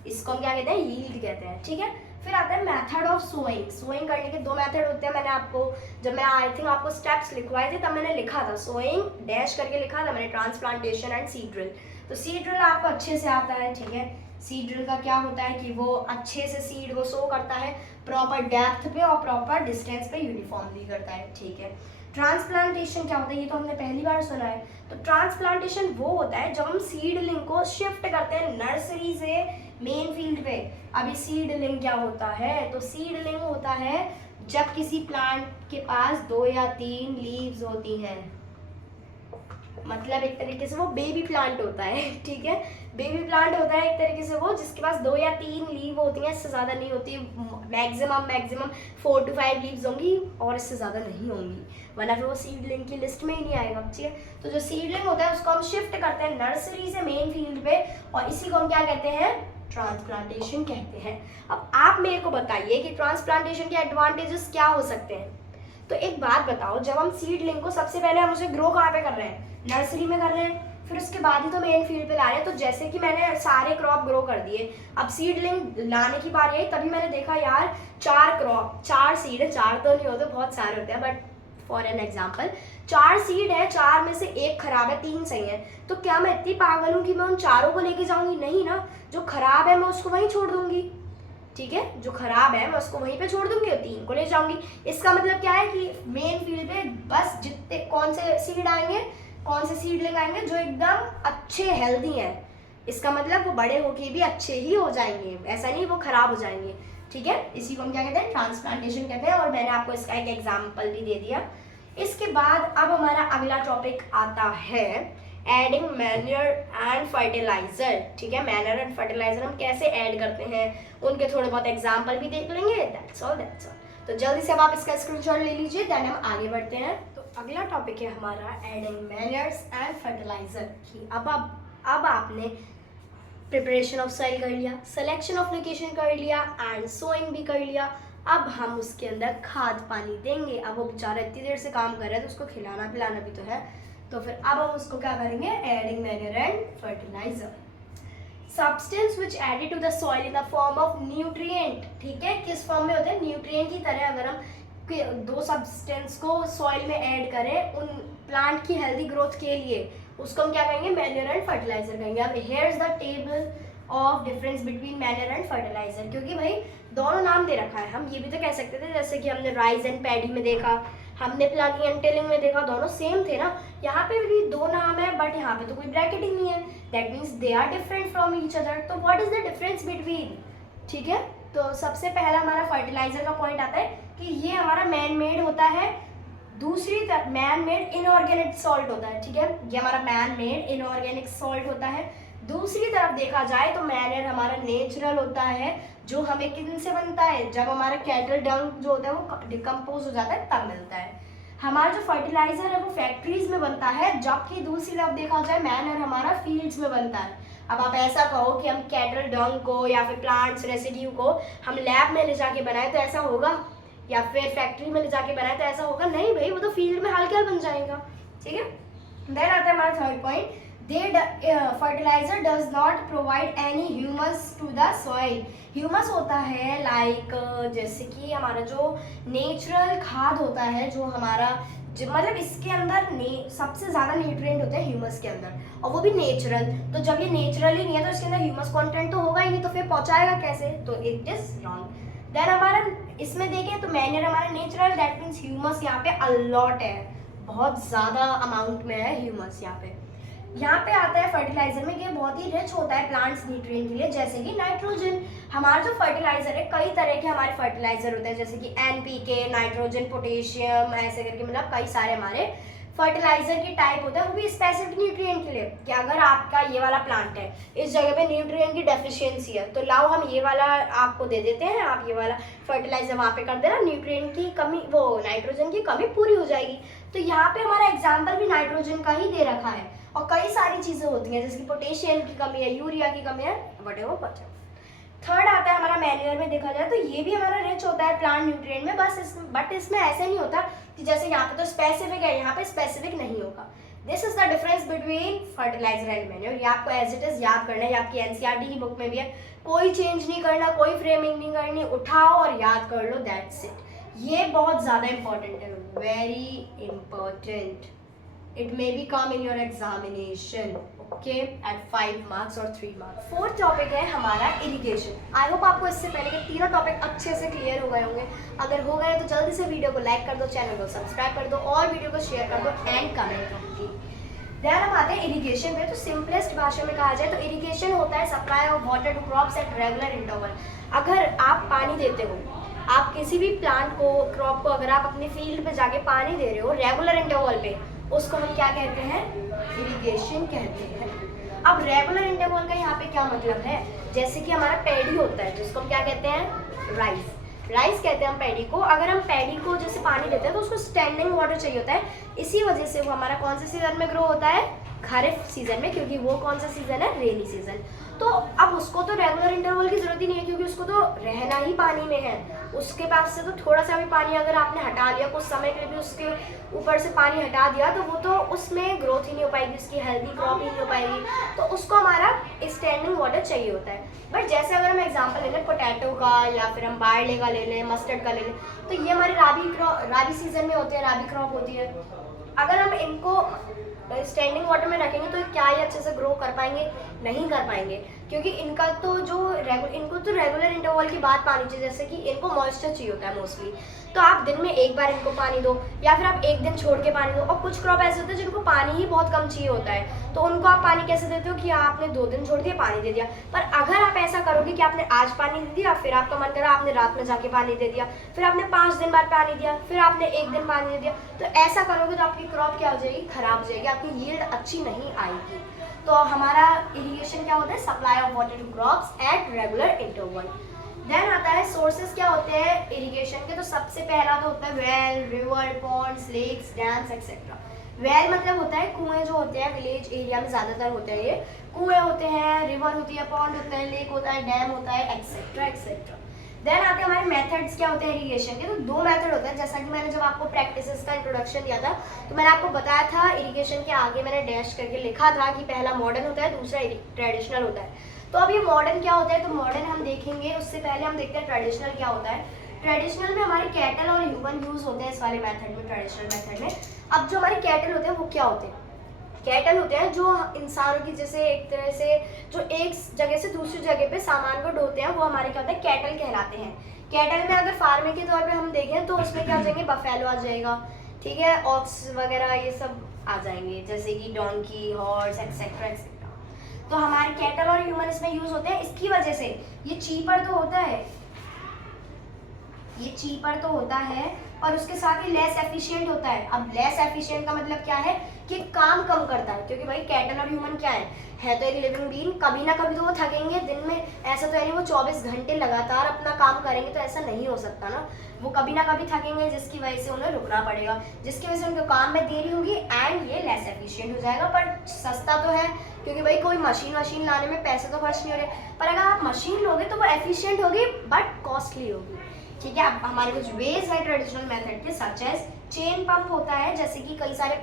इसको हम क्या कहते हैं, यील्ड कहते हैं। ठीक है, फिर आता है मेथड ऑफ सोइंग। सोइंग करने के दो मेथड होते हैं। मैंने आपको जब मैं आई थिंक आपको स्टेप्स लिखवाए थे तब मैंने लिखा था सोइंग डैश करके लिखा था मैंने, ट्रांसप्लांटेशन एंड सीड ड्रिल। तो सीड ड्रिल आपको अच्छे से आता है। ठीक है, सीड ड्रिल का क्या होता है कि वो अच्छे से सीड को सो करता है, प्रॉपर डेप्थ पे और प्रॉपर डिस्टेंस पे यूनिफॉर्मली करता है। ठीक है, ट्रांसप्लांटेशन क्या होता है, ये तो हमने पहली बार सुना है। तो ट्रांसप्लांटेशन वो होता है जब हम सीडलिंग को शिफ्ट करते हैं नर्सरी से मेन फील्ड पे। अभी सीडलिंग क्या होता है, तो सीडलिंग होता है जब किसी प्लांट के पास 2 या 3 लीव्स होती हैं, मतलब एक तरीके से वो बेबी प्लांट होता है। ठीक है, बेबी प्लांट होता है एक तरीके से वो जिसके पास 2 या 3 लीव होती हैं, इससे ज़्यादा नहीं होती, मैक्सिमम 4 to 5 लीव्स होंगी और इससे ज़्यादा नहीं होंगी, वरना फिर वो सीडलिंग की लिस्ट में ही नहीं आएगा। ठीक है, तो जो सीडलिंग होता है उसको हम शिफ्ट करते हैं नर्सरी से मेन फील्ड पे, और इसी को हम क्या कहते हैं, ट्रांसप्लांटेशन कहते हैं। अब आप मेरे को बताइए कि ट्रांसप्लांटेशन के एडवांटेजेस क्या हो सकते हैं। तो एक बात बताओ, जब हम सीडलिंग को सबसे पहले हम उसे ग्रो कहाँ पे कर रहे हैं, नर्सरी में कर रहे हैं, फिर उसके बाद ही तो मेन फील्ड पे ला रहे हैं। तो जैसे कि मैंने सारे क्रॉप ग्रो कर दिए, अब सीडलिंग लाने की बारी आई, तभी मैंने देखा यार 4 सीड है, 4 तो नहीं होते, बहुत सारे होते हैं, but for an example 4 seed है, 4 में से 1 खराब है, 3 सही है। तो क्या मैं इतनी पागल हूँ कि मैं उन चारों को लेके जाऊंगी? नहीं ना, जो खराब है मैं उसको वहीं छोड़ दूंगी। ठीक है, जो खराब है मैं उसको वहीं पे छोड़ दूंगी और 3 को ले जाऊंगी। इसका मतलब क्या है कि मेन फील्ड पे बस जितने कौन से सीड आएंगे, कौन से सीडलिंग आएंगे जो एकदम अच्छे हेल्दी हैं। इसका मतलब वो बड़े होके भी अच्छे ही हो जाएंगे, ऐसा नहीं वो खराब हो जाएंगे। ठीक है, इसी को हम क्या कहते हैं, ट्रांसप्लांटेशन कहते हैं, और मैंने आपको इसका एक एग्जाम्पल भी दे दिया। इसके बाद अब हमारा अगला टॉपिक आता है एडिंग मैन्योर एंड फर्टिलाइजर। ठीक है, मैन्योर एंड फर्टिलाइजर हम कैसे ऐड करते हैं, उनके थोड़े बहुत एग्जाम्पल भी देख लेंगे। That's all. तो जल्दी से अब आप इसका स्क्रीनशॉट ले लीजिए, देन हम आगे बढ़ते हैं। तो अगला टॉपिक है हमारा एडिंग मैन्योर्स एंड फर्टिलाइजर की। अब आपने प्रिपरेशन ऑफ सॉइल कर लिया, सिलेक्शन ऑफ लोकेशन कर लिया एंड सोइंग भी कर लिया। अब हम उसके अंदर खाद पानी देंगे। अब वो बेचारा इतनी देर से काम कर रहा है तो उसको खिलाना पिलाना भी तो है। तो फिर अब हम उसको क्या करेंगे, adding manure and fertiliser, substance which added to the soil in the form of nutrient. ठीक है, किस फॉर्म में होते हैं, न्यूट्रिएंट की तरह। अगर हम 2 सब्सटेंस को सॉइल में ऐड करें उन प्लांट की हेल्दी ग्रोथ के लिए, उसको हम क्या कहेंगे, मैन्योर एंड फर्टिलाइजर कहेंगे। अब here is the table of difference between manure and fertiliser, क्योंकि भाई दोनों नाम दे रखा है। हम ये भी तो कह सकते थे, जैसे कि हमने राइस एंड पैडी में देखा, हमने प्लगिंग एंड टिलिंग में देखा, दोनों सेम थे ना। यहाँ पे भी 2 नाम है बट यहाँ पे तो कोई ब्रैकेटिंग नहीं है, that means they are different from each other. तो what is the difference between. ठीक है, तो सबसे पहला हमारा फर्टिलाइजर का पॉइंट आता है कि ये हमारा मैन मेड होता है, दूसरी तरफ मैन मेड इनऑर्गेनिक सॉल्ट होता है। ठीक है, ये हमारा मैन मेड इनऑर्गेनिक सॉल्ट होता है। दूसरी तरफ देखा जाए तो मैन्योर हमारा नेचुरल होता है, जो हमें किन से बनता है, जब हमारा कैटल डंग जो होता है वो डिकम्पोज हो जाता है तब मिलता है। हमारा जो फर्टिलाइजर है वो फैक्ट्रीज में बनता है, जबकि दूसरी तरफ देखा जाए मैन्योर हमारा फील्ड्स में बनता है। अब आप ऐसा कहो कि हम कैटल डंग को या फिर प्लांट्स रेसिड्यू को हम लैब में ले जाके बनाए तो ऐसा होगा, या फिर फैक्ट्री में ले जाके बनाए तो ऐसा होगा, नहीं भाई, वो तो फील्ड में हल्का बन जाएगा। ठीक है, देन आता है हमारा third point, fertiliser does not provide any humus to the soil. Humus होता है लाइक जैसे कि हमारा जो नेचुरल खाद होता है, जो हमारा मतलब इसके अंदर सबसे ज़्यादा न्यूट्रिएंट होते हैं ह्यूमस के अंदर, और वो भी नेचुरल। तो जब ये नेचुरल ही नहीं है तो इसके अंदर ह्यूमस कंटेंट तो होगा ही नहीं, तो फिर पहुंचाएगा कैसे, तो इट इज रॉन्ग। देन हमारा इसमें देखें तो मैन्योर हमारा नेचुरल, दैट मीन्स ह्यूमस यहाँ पे अलॉट है, बहुत ज़्यादा अमाउंट में है ह्यूमस यहाँ पे। यहाँ पे आता है फर्टिलाइजर में, ये बहुत ही रिच होता है प्लांट्स न्यूट्रिएंट के लिए, जैसे कि नाइट्रोजन। हमारा जो फर्टिलाइजर है, कई तरह के हमारे फर्टिलाइजर होते हैं, जैसे कि NPK, नाइट्रोजन, पोटेशियम, ऐसे करके मतलब कई सारे हमारे फर्टिलाइजर की टाइप होता है, वो भी स्पेसिफिक न्यूट्रिएंट के लिए। कि अगर आपका ये वाला प्लांट है, इस जगह पे न्यूट्रिएंट की डेफिशिएंसी है, तो लाओ हम ये वाला आपको दे देते हैं, आप ये वाला फर्टिलाइजर वहाँ पे कर देना, न्यूट्रिएंट की कमी, वो नाइट्रोजन की कमी पूरी हो जाएगी। तो यहाँ पे हमारा एग्जाम्पल भी नाइट्रोजन का ही दे रखा है, और कई सारी चीज़ें होती हैं जैसे कि पोटेशियम की कमी है, यूरिया की कमी है, वटेवर बचा। थर्ड आता है हमारा मैन्योर में, देखा जाए तो ये भी हमारा रिच होता है प्लांट न्यूट्रिएंट में, बट इसमें ऐसे नहीं होता कि जैसे यहाँ पे तो स्पेसिफिक है, यहाँ पे स्पेसिफिक नहीं होगा। This is the difference between fertiliser and manure. ये आपको एज इट इज याद करना है, आपकी NCERT की बुक में भी है, कोई चेंज नहीं करना, कोई फ्रेमिंग नहीं करनी, उठाओ और याद कर लो, दैट्स इट। ये बहुत ज़्यादा इंपॉर्टेंट है, very important. It may be come in your examination, okay, at 5 marks or 3 marks. Fourth topic है हमारा इरिगेशन। आई होप आपको इससे पहले के तीनों टॉपिक अच्छे से क्लियर हो गए होंगे। अगर हो गए तो जल्दी से वीडियो को लाइक कर दो, चैनल को सब्सक्राइब कर दो और वीडियो को शेयर कर दो एंड कमेंट कर दो। देन हम आते हैं इरिगेशन पे। तो सिंपलेस्ट भाषा में कहा जाए तो इरिगेशन होता है supply of water to crops at regular interval. अगर आप पानी देते हो, आप किसी भी प्लांट को, क्रॉप को, अगर आप अपने फील्ड पे जाके पानी दे रहे हो रेगुलर इंटरवल पे, उसको हम क्या कहते हैं, इरिगेशन कहते हैं। अब रेगुलर इंटरवल का यहाँ पे क्या मतलब है, जैसे कि हमारा पैडी होता है जिसको हम क्या कहते हैं, राइस कहते हैं हम पैडी को। अगर हम पैडी को जैसे पानी देते हैं तो उसको स्टैंडिंग वाटर चाहिए होता है, इसी वजह से वो हमारा कौन से सीजन में ग्रो होता है, खरीफ सीजन में, क्योंकि वो कौन सा सीजन है, रेनी सीजन। तो अब उसको तो रेगुलर इंटरवल की जरूरत ही नहीं है, क्योंकि उसको तो रहना ही पानी में है। उसके पास से तो थोड़ा सा भी पानी अगर आपने हटा दिया, कुछ समय के लिए भी उसके ऊपर से पानी हटा दिया, तो वो तो उसमें ग्रोथ ही नहीं हो पाएगी, उसकी हेल्दी क्रॉप ही नहीं हो पाएगी। तो उसको हमारा स्टैंडिंग वाटर चाहिए होता है। बट जैसे अगर हम एग्जाम्पल ले लें पोटैटो का, या फिर हम बारले का ले लें, मस्टर्ड का ले लें, तो ये हमारे राबी सीजन में होते हैं, राबी क्रॉप होती है। अगर हम इनको स्टैंडिंग वाटर में रखेंगे तो क्या ये अच्छे से ग्रो कर पाएंगे, नहीं कर पाएंगे, क्योंकि इनको तो रेगुलर इंटरवल की बात पानी चाहिए, जैसे कि इनको मॉइस्चर चाहिए होता है मोस्टली। तो आप दिन में एक बार इनको पानी दो, या फिर आप एक दिन छोड़ के पानी दो। और कुछ क्रॉप ऐसे होते हैं जिनको पानी ही बहुत कम चाहिए होता है, तो उनको आप पानी कैसे देते हो कि आपने 2 दिन छोड़ दिया, पानी दे दिया। पर अगर आप ऐसा करोगे कि आपने आज पानी दे दिया, फिर आपका मन करा आपने रात में जाके पानी दे दिया, फिर आपने 5 दिन बाद पानी दिया, फिर आपने 1 दिन पानी दे दिया, तो ऐसा करोगे तो आपकी क्रॉप क्या हो जाएगी, खराब हो जाएगी, आपकी यील्ड अच्छी नहीं आएगी। तो हमारा इरिगेशन क्या होता है, supply of water to crops at regular interval. Then आता है सोर्सेज क्या होते हैं इरिगेशन के। तो सबसे पहला तो होता है well, river, ponds, lakes, dams etcetera. Well मतलब होता है कुएं, जो होते हैं विलेज एरिया में ज़्यादातर होते हैं, ये कुएं होते हैं, रिवर होती है, पॉन्ड होता है, लेक होता है, डैम होता है, एक्सेट्रा एक्सेट्रा। देन आते हैं हमारे मेथड्स क्या होते हैं इरिगेशन के। तो 2 मेथड होते हैं, जैसा कि मैंने जब आपको प्रैक्टिसेस का इंट्रोडक्शन दिया था तो मैंने आपको बताया था इरिगेशन के आगे मैंने डैश करके लिखा था कि पहला मॉडर्न होता है, दूसरा ट्रेडिशनल होता है। तो अब ये मॉडर्न क्या होता है, तो मॉडर्न हम देखेंगे, उससे पहले हम देखते हैं ट्रेडिशनल क्या होता है। ट्रेडिशनल में हमारे कैटल और ह्यूमन यूज होते हैं इस वाले मेथड में, ट्रेडिशनल मेथड में। अब जो हमारे कैटल होते हैं वो क्या होते हैं, कैटल होते हैं जो इंसानों की जैसे एक तरह से जो एक जगह से दूसरी जगह पे सामान को ढोते हैं, वो हमारे क्या होते हैं, कैटल कहलाते हैं। कैटल में अगर फार्मिंग के तौर पे हम देखें तो उसमें क्या हो जाएंगे, बफेलो आ जाएगा, ठीक है, ऑक्स वगैरह ये सब आ जाएंगे, जैसे कि डोंकी, हॉर्स एक्सेट्रा एक्सेट्रा। तो हमारे कैटल और ह्यूमन इसमें यूज होते हैं। इसकी वजह से ये चीपर तो होता है, ये चीपर तो होता है, और उसके साथ ही लेस एफिशिएंट होता है। अब लेस एफिशिएंट का मतलब क्या है कि काम कम करता है, क्योंकि भाई कैटल और ह्यूमन क्या है तो एक लिविंग बीइंग, कभी ना कभी तो वो थकेंगे दिन में। ऐसा तो है नहीं वो 24 घंटे लगातार अपना काम करेंगे, तो ऐसा नहीं हो सकता ना, वो कभी ना कभी थकेंगे, जिसकी वजह से उन्हें रुकना पड़ेगा, जिसकी वजह से उनके काम में देरी होगी एंड ये लेस एफिशिएंट हो जाएगा। पर सस्ता तो है, क्योंकि भाई कोई मशीन लाने में पैसे तो खर्च नहीं हो रहे। पर अगर आप मशीन लोगे तो वो एफिशिएंट होगी बट कॉस्टली होगी, ठीक है। अब हमारे कुछ वेज है ट्रेडिशनल मेथड के, सच एज चेन पंप होता है, जैसे कि कई सारे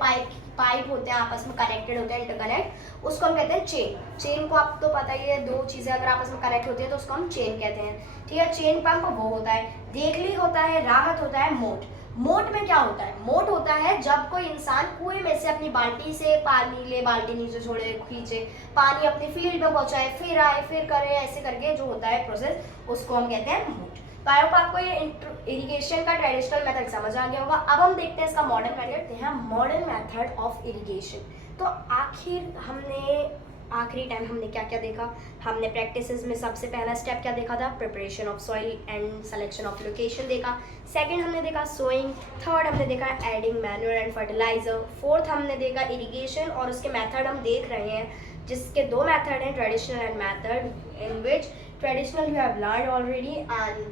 पाइप होते हैं आपस में कनेक्टेड होते हैं, इंटरकनेक्ट, उसको हम कहते हैं चेन। चेन को आप तो पता ही है, 2 चीजें अगर आपस में कनेक्ट होती है तो उसको हम चेन कहते हैं, ठीक है। चेन पंप वो होता है। देखली होता है, राहत होता है, मोट। मोट में क्या होता है, मोट होता है जब कोई इंसान कुएं में से अपनी बाल्टी से पानी ले, बाल्टी नीचे छोड़े, खींचे, पानी अपनी फील्ड में पहुंचाए, फिर आए, फिर करे, ऐसे करके जो होता है प्रोसेस, उसको हम कहते हैं मोट। तो आई होप आपको ये इरिगेशन का ट्रेडिशनल मेथड समझ आ गया होगा। अब हम देखते हैं इसका मॉडर्न मेथड, है मॉडर्न मेथड ऑफ इरिगेशन। तो आखिरी टाइम हमने क्या क्या देखा, हमने प्रैक्टिसेस में सबसे पहला स्टेप क्या देखा था, preparation of soil and selection of location देखा। सेकंड हमने देखा सोइंग। थर्ड हमने देखा adding manure and fertiliser. Fourth हमने देखा इरिगेशन और उसके मेथड हम देख रहे हैं, जिसके 2 मेथड हैं, traditional and method, in which traditional you have learned already and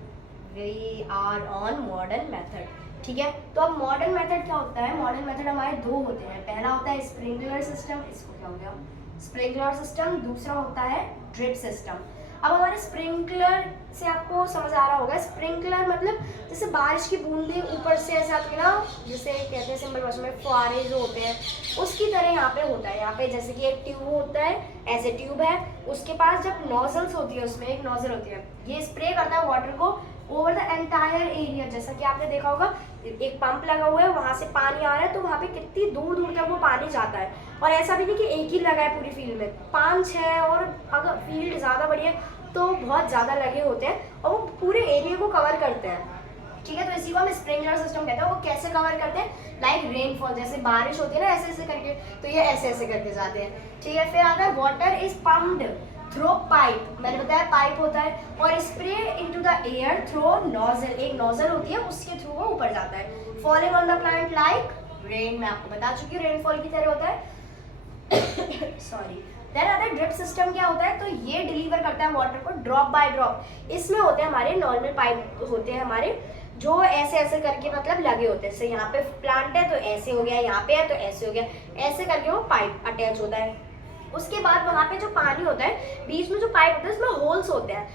we are on modern method, ठीक है। तो अब मॉडर्न मेथड क्या होता है, मॉडर्न मेथड हमारे 2 होते हैं। पहला होता है स्प्रिंकलर सिस्टम, इसको क्या हो गया, स्प्रिंकलर सिस्टम। दूसरा होता है ड्रिप सिस्टम। अब हमारे स्प्रिंकलर से आपको समझ आ रहा होगा, स्प्रिंकलर मतलब जैसे बारिश की बूंदें ऊपर से ऐसे आती है ना, जैसे कहते हैं सिंपल भाषा में फुहारे जो होते हैं, उसकी तरह यहाँ पे होता है। यहाँ पे जैसे कि एक ट्यूब होता है, ऐसे ट्यूब है, उसके पास जब नोजल्स होती है, उसमें एक नोजल होती है, ये स्प्रे करता है वाटर को ओवर द एंटायर एरिया। जैसा कि आपने देखा होगा एक पंप लगा हुआ है, वहां से पानी आ रहा है, तो वहां पे कितनी दूर दूर तक वो पानी जाता है। और ऐसा भी नहीं कि एक ही लगा है पूरी फील्ड में, 5-6, और अगर फील्ड ज़्यादा बड़ी है तो बहुत ज़्यादा लगे होते हैं, और वो पूरे एरिया को कवर करते हैं, ठीक है। तो इसी को हम स्प्रिंकलर सिस्टम कहते हैं। वो कैसे कवर करते हैं, लाइक रेनफॉल, जैसे बारिश होती है ना, ऐसे ऐसे करके, तो ये ऐसे ऐसे करके जाते हैं, ठीक है। फिर आता है water is pumped through pipe, मैंने बताया पाइप होता है, और spray into the air through nozzle, एक नोजल होती है, उसके थ्रू वो ऊपर जाता है। Falling on the plant like rain, मैं आपको बता चुकी हूँ रेनफॉल की तरह होता है सॉरी। देन आता है ड्रिप सिस्टम, क्या होता है, तो ये डिलीवर करता है वाटर को ड्रॉप बाय ड्रॉप। इसमें होते हैं हमारे नॉर्मल पाइप होते हैं हमारे, जो ऐसे ऐसे करके मतलब लगे होते हैं। जैसे यहाँ पे प्लांट है तो ऐसे हो गया, यहाँ पे है तो ऐसे हो गया, ऐसे करके वो पाइप अटैच होता है। उसके बाद वहाँ पे जो पानी होता है, बीच में जो पाइप होता है उसमें होल्स होते हैं,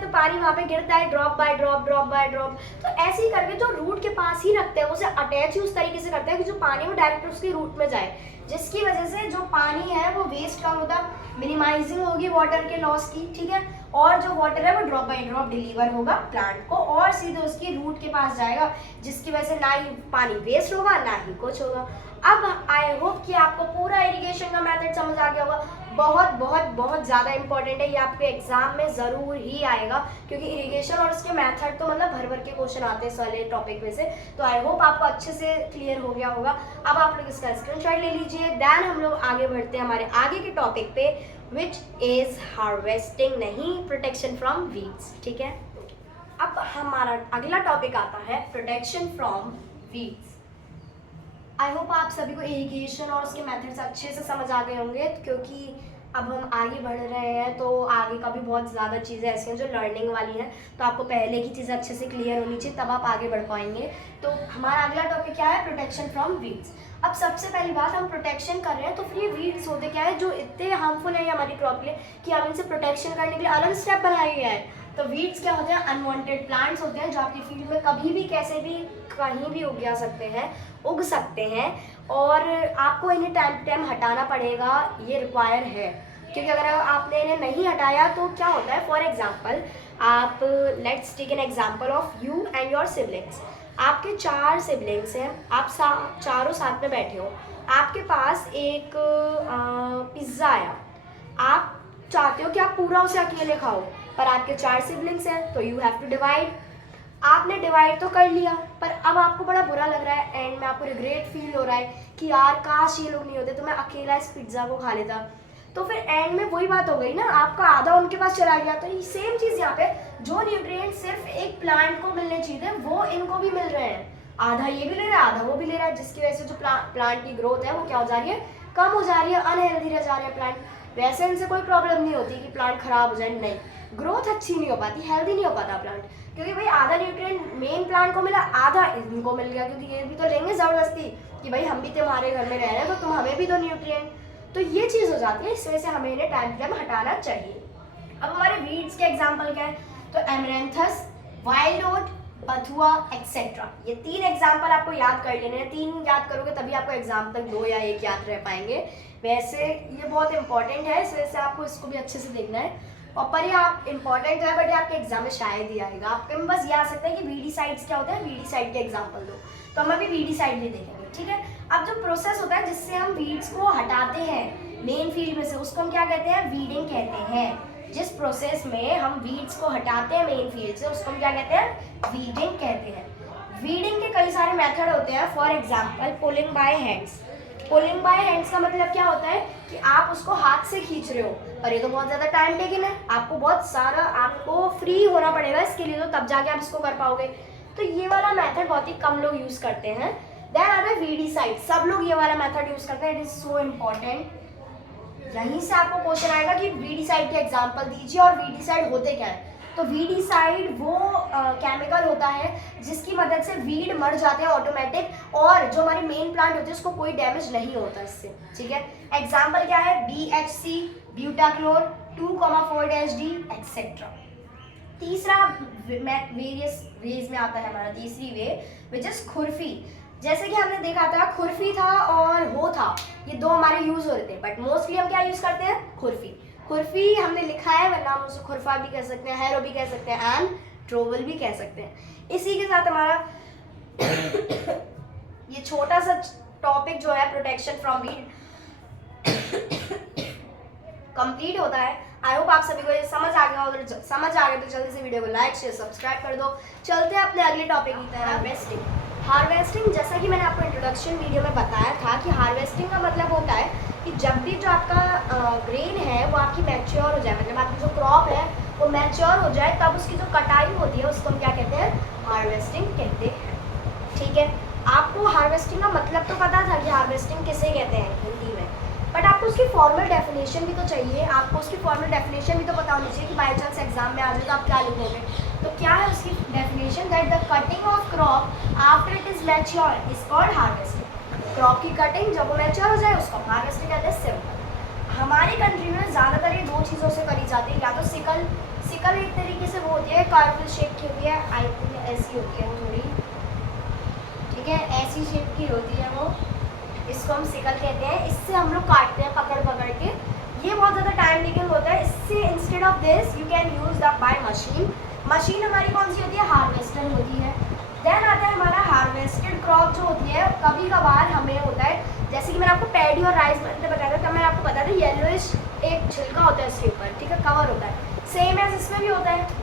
तो पानी वहाँ पे गिरता है drop by drop, drop by drop. तो ऐसे ही करके जो रूट के पास ही रखते हैं, उसे अटैच ही उस तरीके से करते हैं कि जो पानी वो डायरेक्ट उसके रूट में जाए, जिसकी वजह से जो पानी है वो वेस्ट कम होता, मिनिमाइजिंग होगी वाटर के लॉस की, ठीक है। और जो वाटर है वो ड्रॉप बाय ड्रॉप डिलीवर होगा प्लांट को और सीधे उसकी रूट के पास जाएगा, जिसकी वजह से ना ही पानी वेस्ट होगा ना ही कुछ होगा। अब आई होप कि आपको पूरा इरिगेशन का मेथड समझ आ गया होगा। बहुत बहुत बहुत ज़्यादा इंपॉर्टेंट है, ये आपके एग्जाम में ज़रूर ही आएगा, क्योंकि इरिगेशन और उसके मेथड तो मतलब भर भर के क्वेश्चन आते हैं इस वाले टॉपिक में से। तो आई होप आपको अच्छे से क्लियर हो गया होगा। अब आप लोग इसका स्क्रीनशॉट ले लीजिए। देन हम लोग आगे बढ़ते हैं हमारे आगे के टॉपिक पे, विच इज़ हार्वेस्टिंग, नहीं प्रोटेक्शन फ्रॉम वीड्स। ठीक है, अब हमारा अगला टॉपिक आता है protection from weeds. I hope आप सभी को इरिगेशन और उसके मेथड्स अच्छे से समझ आ गए होंगे, क्योंकि अब हम आगे बढ़ रहे हैं तो आगे का भी बहुत ज़्यादा चीज़ें ऐसी हैं जो लर्निंग वाली हैं, तो आपको पहले की चीज़ें अच्छे से क्लियर होनी चाहिए, तब आप आगे बढ़ पाएंगे। तो हमारा अगला टॉपिक क्या है, प्रोटेक्शन फ्रॉम वीड्स। अब सबसे पहली बात, हम प्रोटेक्शन कर रहे हैं तो फिर ये वीड्स होते क्या है जो इतने हार्मफुल है हमारी क्रॉप के लिए कि हम इनसे प्रोटेक्शन करने के लिए अलग स्टेप बनाया गया है। तो वीड्स क्या होते हैं, अनवांटेड प्लांट्स होते हैं जो आपकी फील्ड में कभी भी कैसे भी कहीं भी उग जा सकते हैं, उग सकते हैं, और आपको इन्हें टाइम टू टाइम हटाना पड़ेगा, ये रिक्वायर है। क्योंकि अगर आपने इन्हें नहीं हटाया तो क्या होता है, फॉर एग्जाम्पल आप let's take an example of you and your siblings. आपके 4 सिबलिंग्स हैं, आप चारों साथ में बैठे हो, आपके पास एक पिज़्ज़ा आया, आप चाहते हो कि आप पूरा उसे अकेले खाओ, पर आपके 4 सिबलिंग्स हैं तो यू हैव टू डिवाइड। आपने डिवाइड तो कर लिया, पर अब आपको बड़ा बुरा लग रहा है, एंड में आपको रिग्रेट फील हो रहा है कि यार काश ये लोग नहीं होते तो मैं अकेला इस पिज़्ज़ा को खा लेता। तो फिर एंड में वही बात हो गई ना, आपका आधा उनके पास चला गया। तो ये सेम चीज़ यहाँ पे, जो न्यूट्रिएंट सिर्फ एक प्लांट को मिलने चाहिए वो इनको भी मिल रहे हैं, आधा ये भी ले रहा है आधा वो भी ले रहा है, जिसकी वजह से जो प्लांट की ग्रोथ है वो क्या हो जा रही है, कम हो जा रही है, अनहेल्दी रह जा रहे हैं प्लांट। वैसे इनसे कोई प्रॉब्लम नहीं होती कि प्लांट खराब हो जाए, नहीं, ग्रोथ अच्छी नहीं हो पाती, हेल्दी नहीं हो पाता प्लांट, क्योंकि भाई आधा न्यूट्रिएंट मेन प्लांट को मिला, आधा इनको मिल गया, क्योंकि ये भी तो लेंगे ज़बरदस्ती कि भाई हम भी तुम्हारे घर में रह रहे हैं तो तुम हमें भी दो न्यूट्रिएंट। तो ये चीज़ हो जाती है, इस वजह से हमें इन्हें टाइम टू टाइम हटाना चाहिए। अब हमारे वीड्स के एग्जाम्पल क्या है, तो एमरेंथस, वाइल्ड ओट, बथुआ एक्सेट्रा, ये 3 एग्जाम्पल आपको याद कर लेने हैं। 3 याद करोगे तभी आपको एग्जाम्पल 2 या 1 याद रह पाएंगे। वैसे ये बहुत इंपॉर्टेंट है, इस वजह से आपको इसको भी अच्छे से देखना है। और पर ये आप इंपॉर्टेंट है, बट ये आपके एग्जाम में शायद ही आएगा। आपके में बस ये आ सकता है कि वीडीसाइड्स क्या होता है, वीडीसाइड के एग्जाम्पल दो, तो हम अभी वीडीसाइड भी देखेंगे। ठीक है, अब जो प्रोसेस होता है जिससे हम वीड्स को हटाते हैं मेन फील्ड में से, उसको हम क्या कहते हैं, वीडिंग कहते हैं। जिस प्रोसेस में हम वीड्स को हटाते हैं मेन फील्ड से, उसको हम क्या कहते हैं, वीडिंग कहते हैं। वीडिंग के कई सारे मेथड होते हैं, for example pulling by hands. Pulling by hands का मतलब क्या होता है कि आप उसको हाथ से खींच रहे हो, और ये तो बहुत ज़्यादा टाइम टेकिंग है, आपको बहुत सारा आपको फ्री होना पड़ेगा इसके लिए, तो तब जाके आप इसको कर पाओगे। तो ये वाला मेथड बहुत ही कम लोग यूज़ करते हैं। देन आता है वीडीसाइड, सब लोग ये वाला मेथड यूज़ करते हैं, इट इज़ सो इम्पॉर्टेंट। यहीं से आपको क्वेश्चन आएगा कि वीडीसाइड के एग्जाम्पल दीजिए, और वीडीसाइड होते क्या है। तो वीडीसाइड वो केमिकल होता है जिसकी मदद से वीड मर जाते हैं ऑटोमेटिक, और जो हमारे मेन प्लांट होते हैं उसको कोई डैमेज नहीं होता इससे। ठीक है, एग्जाम्पल क्या है, BHC, ब्यूटाक्लोर, 2,4-D एक्सेट्रा। तीसरा वेरियस वेज में आता है हमारा, तीसरी वे विच इज खुरफी। जैसे कि हमने देखा था, खुरफी था और हो था, ये 2 हमारे यूज हो रहे थे, बट मोस्टली हम क्या यूज करते हैं, खुरफी। खुरफी हमने लिखा है, वरना हम उसे खुरफा भी कह सकते हैं, हैरो भी कह सकते हैं, एंड ट्रोवल भी कह सकते हैं। इसी के साथ हमारा ये छोटा सा टॉपिक जो है प्रोटेक्शन फ्रॉम वीड कंप्लीट होता है। आई होप आप सभी को ये समझ आ गया, और समझ आ गया तो जल्दी से वीडियो को लाइक शेयर सब्सक्राइब कर दो। चलते हैं अपने अगले टॉपिक की तरह, हार्वेस्टिंग। हार्वेस्टिंग, जैसा कि मैंने आपको इंट्रोडक्शन वीडियो में बताया था कि हार्वेस्टिंग का मतलब होता है कि जब भी जो आपका ग्रेन है वो आपकी मैच्योर हो जाए, मतलब आपकी जो क्रॉप है वो मैच्योर हो जाए, तब उसकी जो कटाई होती है उसको हम क्या कहते हैं, हार्वेस्टिंग कहते हैं। ठीक है, आपको हार्वेस्टिंग का मतलब तो पता था कि हार्वेस्टिंग किसे कहते हैं हिंदी में, बट आपको उसकी फॉर्मल डेफिनेशन भी तो चाहिए, आपको उसकी फॉर्मल डेफिनेशन भी तो पता होनी चाहिए कि बाई चांस एग्जाम में आ जाए तो आप क्या लिखोगे। तो क्या है उसकी definition, that the cutting of crop after it is mature is called harvesting. Crop की कटिंग जब वो मैच्योर हो जाए उसको हार्वेस्टिंग कहते हैं। सिंपल, हमारी कंट्री में ज़्यादातर ये 2 चीज़ों से करी जाती है, या तो सिकल एक तरीके से वो होती है कार्बल शेप की होती है, आई थिंक ऐसी होती है वो थोड़ी, ठीक है, ऐसी शेप की होती है वो, इसको हम सिकल कहते हैं। इससे हम लोग काटते हैं पकड़ के, ये बहुत ज़्यादा टाइम टेकिंग होता है। इससे instead of this you can use the by machine. Machine हमारी कौन सी होती है, हार्वेस्टर होती है। देन आता है हमारा हार्वेस्टेड क्रॉप जो होती है, कभी कभार हमें होता है जैसे कि मैंने आपको पैडी और राइस बनते बताया था, तब मैंने आपको बताया था येलोइश एक छिलका होता है उसके ऊपर, ठीक है, कवर होता है, सेम एज इसमें भी होता है।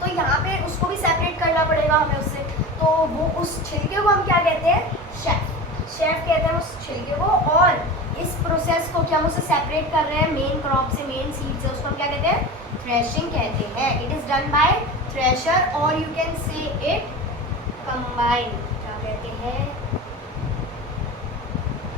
तो यहाँ पे उसको भी सेपरेट करना पड़ेगा हमें उससे, तो वो उस छिलके को हम क्या कहते हैं, शेफ कहते हैं उस छिलके को। और इस प्रोसेस को क्या हम उसे सेपरेट कर रहे हैं मेन क्रॉप से, मेन सीड से, उसको हम क्या कहते हैं, थ्रेशिंग कहते हैं। It is done by thresher और you can say it combine, क्या कहते हैं,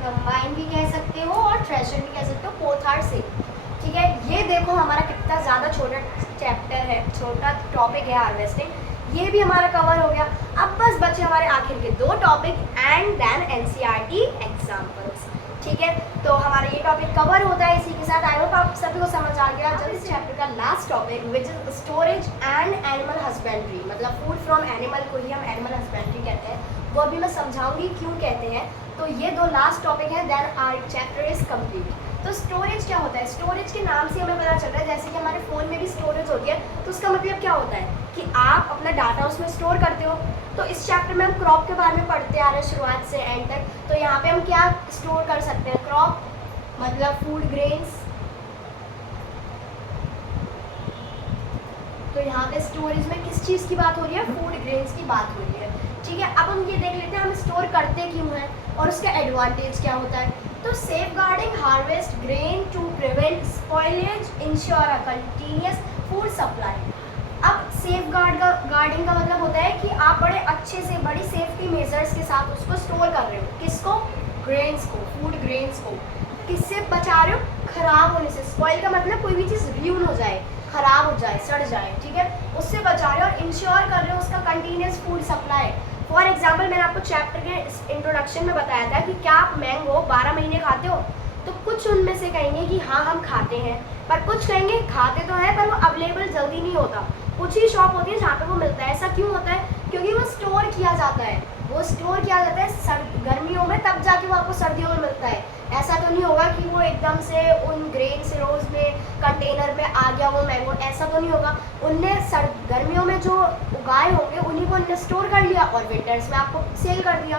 कंबाइन भी कह सकते हो और थ्रेशर भी कह सकते हो, बोथ आर सेम, ठीक है। ये देखो हमारा कितना ज़्यादा छोटा चैप्टर है, छोटा टॉपिक है हार्वेस्टिंग, ये भी हमारा कवर हो गया। अब बस बचे हमारे आखिर के 2 topic and then NCERT examples, ठीक है। तो हमारा ये टॉपिक कवर होता है इसी के साथ। आई होप आप सभी को समझ आ गया। जब इस चैप्टर का last topic which is storage and animal husbandry, मतलब फूड फ्रॉम एनिमल को ही हम एनिमल हस्बेंड्री कहते हैं, वो अभी मैं समझाऊंगी क्यों कहते हैं। तो ये 2 लास्ट टॉपिक हैं, then our chapter is complete. तो स्टोरेज क्या होता है, स्टोरेज के नाम से हमें पता चल रहा है, जैसे कि हमारे फ़ोन में भी स्टोरेज होती है, तो उसका मतलब क्या होता है कि आप अपना डाटा उसमें स्टोर करते हो। तो इस चैप्टर में हम क्रॉप के बारे में पढ़ते आ रहे हैं शुरुआत से एंड तक। तो यहाँ पे हम क्या स्टोर कर सकते हैं, क्रॉप मतलब फूड ग्रेन्स। तो यहाँ पे स्टोरेज में किस चीज़ की बात हो रही है, फूड ग्रेन्स की बात हो रही है, ठीक है। अब हम ये देख लेते हैं हम स्टोर करते क्यों हैं और उसका एडवांटेज क्या होता है। तो safeguarding harvest grain to prevent spoilage, ensure a continuous food supply. अब सेफ गार्डिंग का मतलब होता है कि आप बड़े अच्छे से बड़ी सेफ्टी मेजर्स के साथ उसको स्टोर कर रहे हो, किसको, ग्रेन्स को, फूड ग्रेन्स को। किससे बचा रहे हो, खराब होने से। स्पॉइल का मतलब कोई भी चीज़ रियून हो जाए, खराब हो जाए, सड़ जाए, ठीक है, उससे बचा रहे हो। और इंश्योर कर रहे हो उसका continuous food supply. For example मैंने आपको चैप्टर के इंट्रोडक्शन में बताया था कि क्या आप मैंगो 12 महीने खाते हो, तो कुछ उनमें से कहेंगे कि हाँ हम खाते हैं, पर कुछ कहेंगे खाते तो है पर वो अवेलेबल जल्दी नहीं होता। कुछ ही शॉप होती है जहाँ पे वो मिलता है। ऐसा क्यों होता है, क्योंकि वो स्टोर किया जाता है, वो स्टोर किया जाता है गर्मियों में, तब जाके वो आपको सर्दियों में मिलता है। ऐसा तो नहीं होगा कि वो एकदम से उन ग्रेन सिरोज में कंटेनर में आ गया वो मैंगो, ऐसा तो नहीं होगा। उनने गर्मियों में जो उगाए होंगे उन्हीं को उनने स्टोर कर लिया और विंटर्स में आपको सेल कर दिया।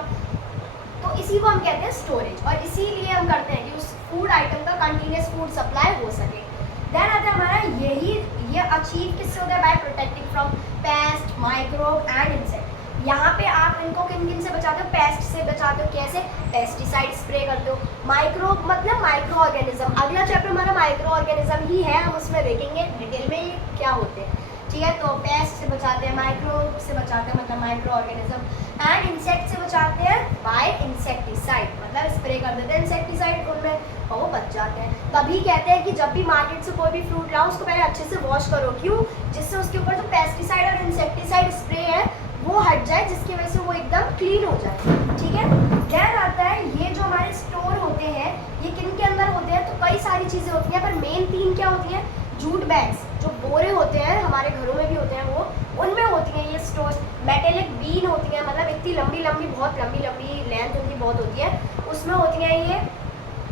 तो इसी को हम कहते हैं स्टोरेज, और इसीलिए हम करते हैं कि उस फूड आइटम का कंटिन्यूस फूड सप्लाई हो सके। देन आता है हमारा ये अचीव किससे होता है, by protecting from pest, microbe and insect. यहाँ पे आप इनको किन किन से बचाते हो, पेस्ट से बचाते हो, कैसे, पेस्टिसाइड स्प्रे करते हो। माइक्रोब मतलब माइक्रो ऑर्गेनिज्म, अगला चैप्टर हमारा माइक्रो ऑर्गेनिज्म ही है, हम उसमें देखेंगे डिटेल में ये क्या होते हैं, ठीक है। तो पेस्ट से बचाते हैं, माइक्रोब से बचाते हैं मतलब माइक्रो ऑर्गेनिज्म, एंड इंसेक्ट से बचाते हैं बाय इंसेक्टिसाइड, मतलब स्प्रे कर देते हैं इंसेक्टिसाइड उनमें और वो बच जाते हैं। तभी कहते हैं कि जब भी मार्केट से कोई भी फ्रूट लाओ उसको पहले अच्छे से वॉश करो, क्यों, जिससे उसके ऊपर जो पेस्टिसाइड और इंसेक्टिसाइड स्प्रे है वो हट जाए, जिसकी वजह से वो एकदम क्लीन हो जाए, ठीक है। देन आता है ये जो हमारे स्टोर होते हैं ये किन के अंदर होते हैं, तो कई सारी चीज़ें होती हैं, पर मेन 3 क्या होती हैं, जूट बैग्स, जो बोरे होते हैं हमारे घरों में भी होते हैं, वो उनमें होती हैं ये स्टोर। मेटेलिक बीन होती हैं, मतलब इतनी लंबी लंबी, बहुत लंबी लंबी लेंथ उनकी बहुत होती है, उसमें होती हैं ये,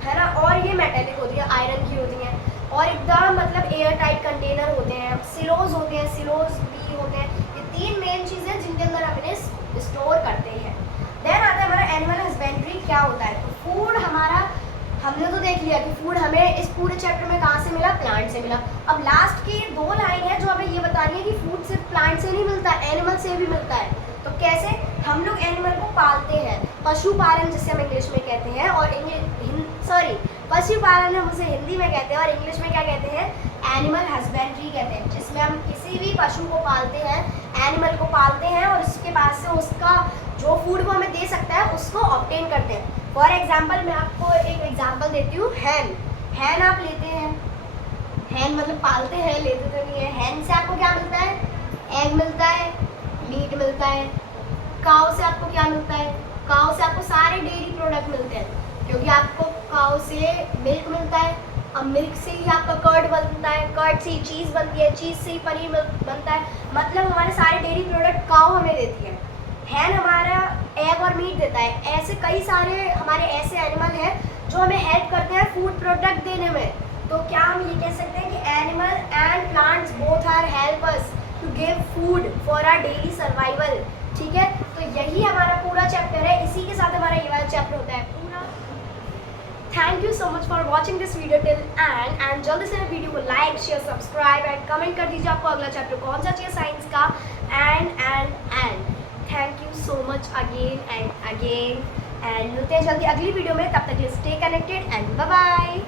है ना। और ये मेटेलिक होती है, आयरन की होती हैं, और एकदम मतलब एयर टाइट कंटेनर होते हैं, सिलोज होते हैं, सिलोज भी होते हैं। ये 3 मेन चीज़ें जिनके अंदर हम इन्हें स्टोर करते हैं। देन आता है हमारा एनिमल हस्बेंड्री क्या होता है। तो फूड हमारा हमने तो देख लिया कि फूड हमें इस पूरे चैप्टर में कहाँ से मिला, प्लांट से मिला। अब लास्ट की 2 लाइन है जो हमें ये बता रही है कि फूड सिर्फ प्लांट से नहीं मिलता, एनिमल से भी मिलता है। तो कैसे, हम लोग एनिमल को पालते हैं, पशुपालन जिसे हम इंग्लिश में कहते हैं, और पशुपालन हम उसे हिंदी में कहते हैं और इंग्लिश में क्या कहते हैं, एनिमल हस्बेंड्री कहते हैं, जिसमें हम किसी भी पशु को पालते हैं, एनिमल को पालते हैं और उसके बाद से उसका जो फूड वो हमें दे सकता है उसको ऑब्टेन करते हैं। फॉर एग्जाम्पल मैं आपको एक एग्जाम्पल देती हूँ, हैन आप लेते हैं, हैन मतलब पालते हैं, लेते तो नहीं है। हैन से आपको क्या मिलता है, एग मिलता है, मीट मिलता है। काऊ से आपको क्या मिलता है, काऊ से आपको सारे डेयरी प्रोडक्ट मिलते हैं, क्योंकि आपको काऊ से मिल्क मिलता है, अब मिल्क से ही आपका कर्ड बनता है, कर्ड से ही चीज़ बनती है, चीज़ से ही पनीर बनता है, मतलब हमारे सारे डेयरी प्रोडक्ट काऊ हमें देती है। हैन हमारा एग और मीट देता है। ऐसे कई सारे हमारे ऐसे एनिमल हैं जो हमें हेल्प करते हैं फूड प्रोडक्ट देने में। तो क्या हम ये कह सकते हैं कि animal and plants both are help us to give food for our daily survival, ठीक है। तो यही हमारा पूरा चैप्टर है, इसी के साथ हमारा ये वाला चैप्टर होता है पूरा। Thank you so much for watching this video till and जल्दी से वीडियो को like share subscribe and comment कर दीजिए आपको अगला चैप्टर कौन सा चाहिए साइंस का and thank you so much again and मिलते हैं जल्दी अगली वीडियो में, तब तक stay connected and bye bye.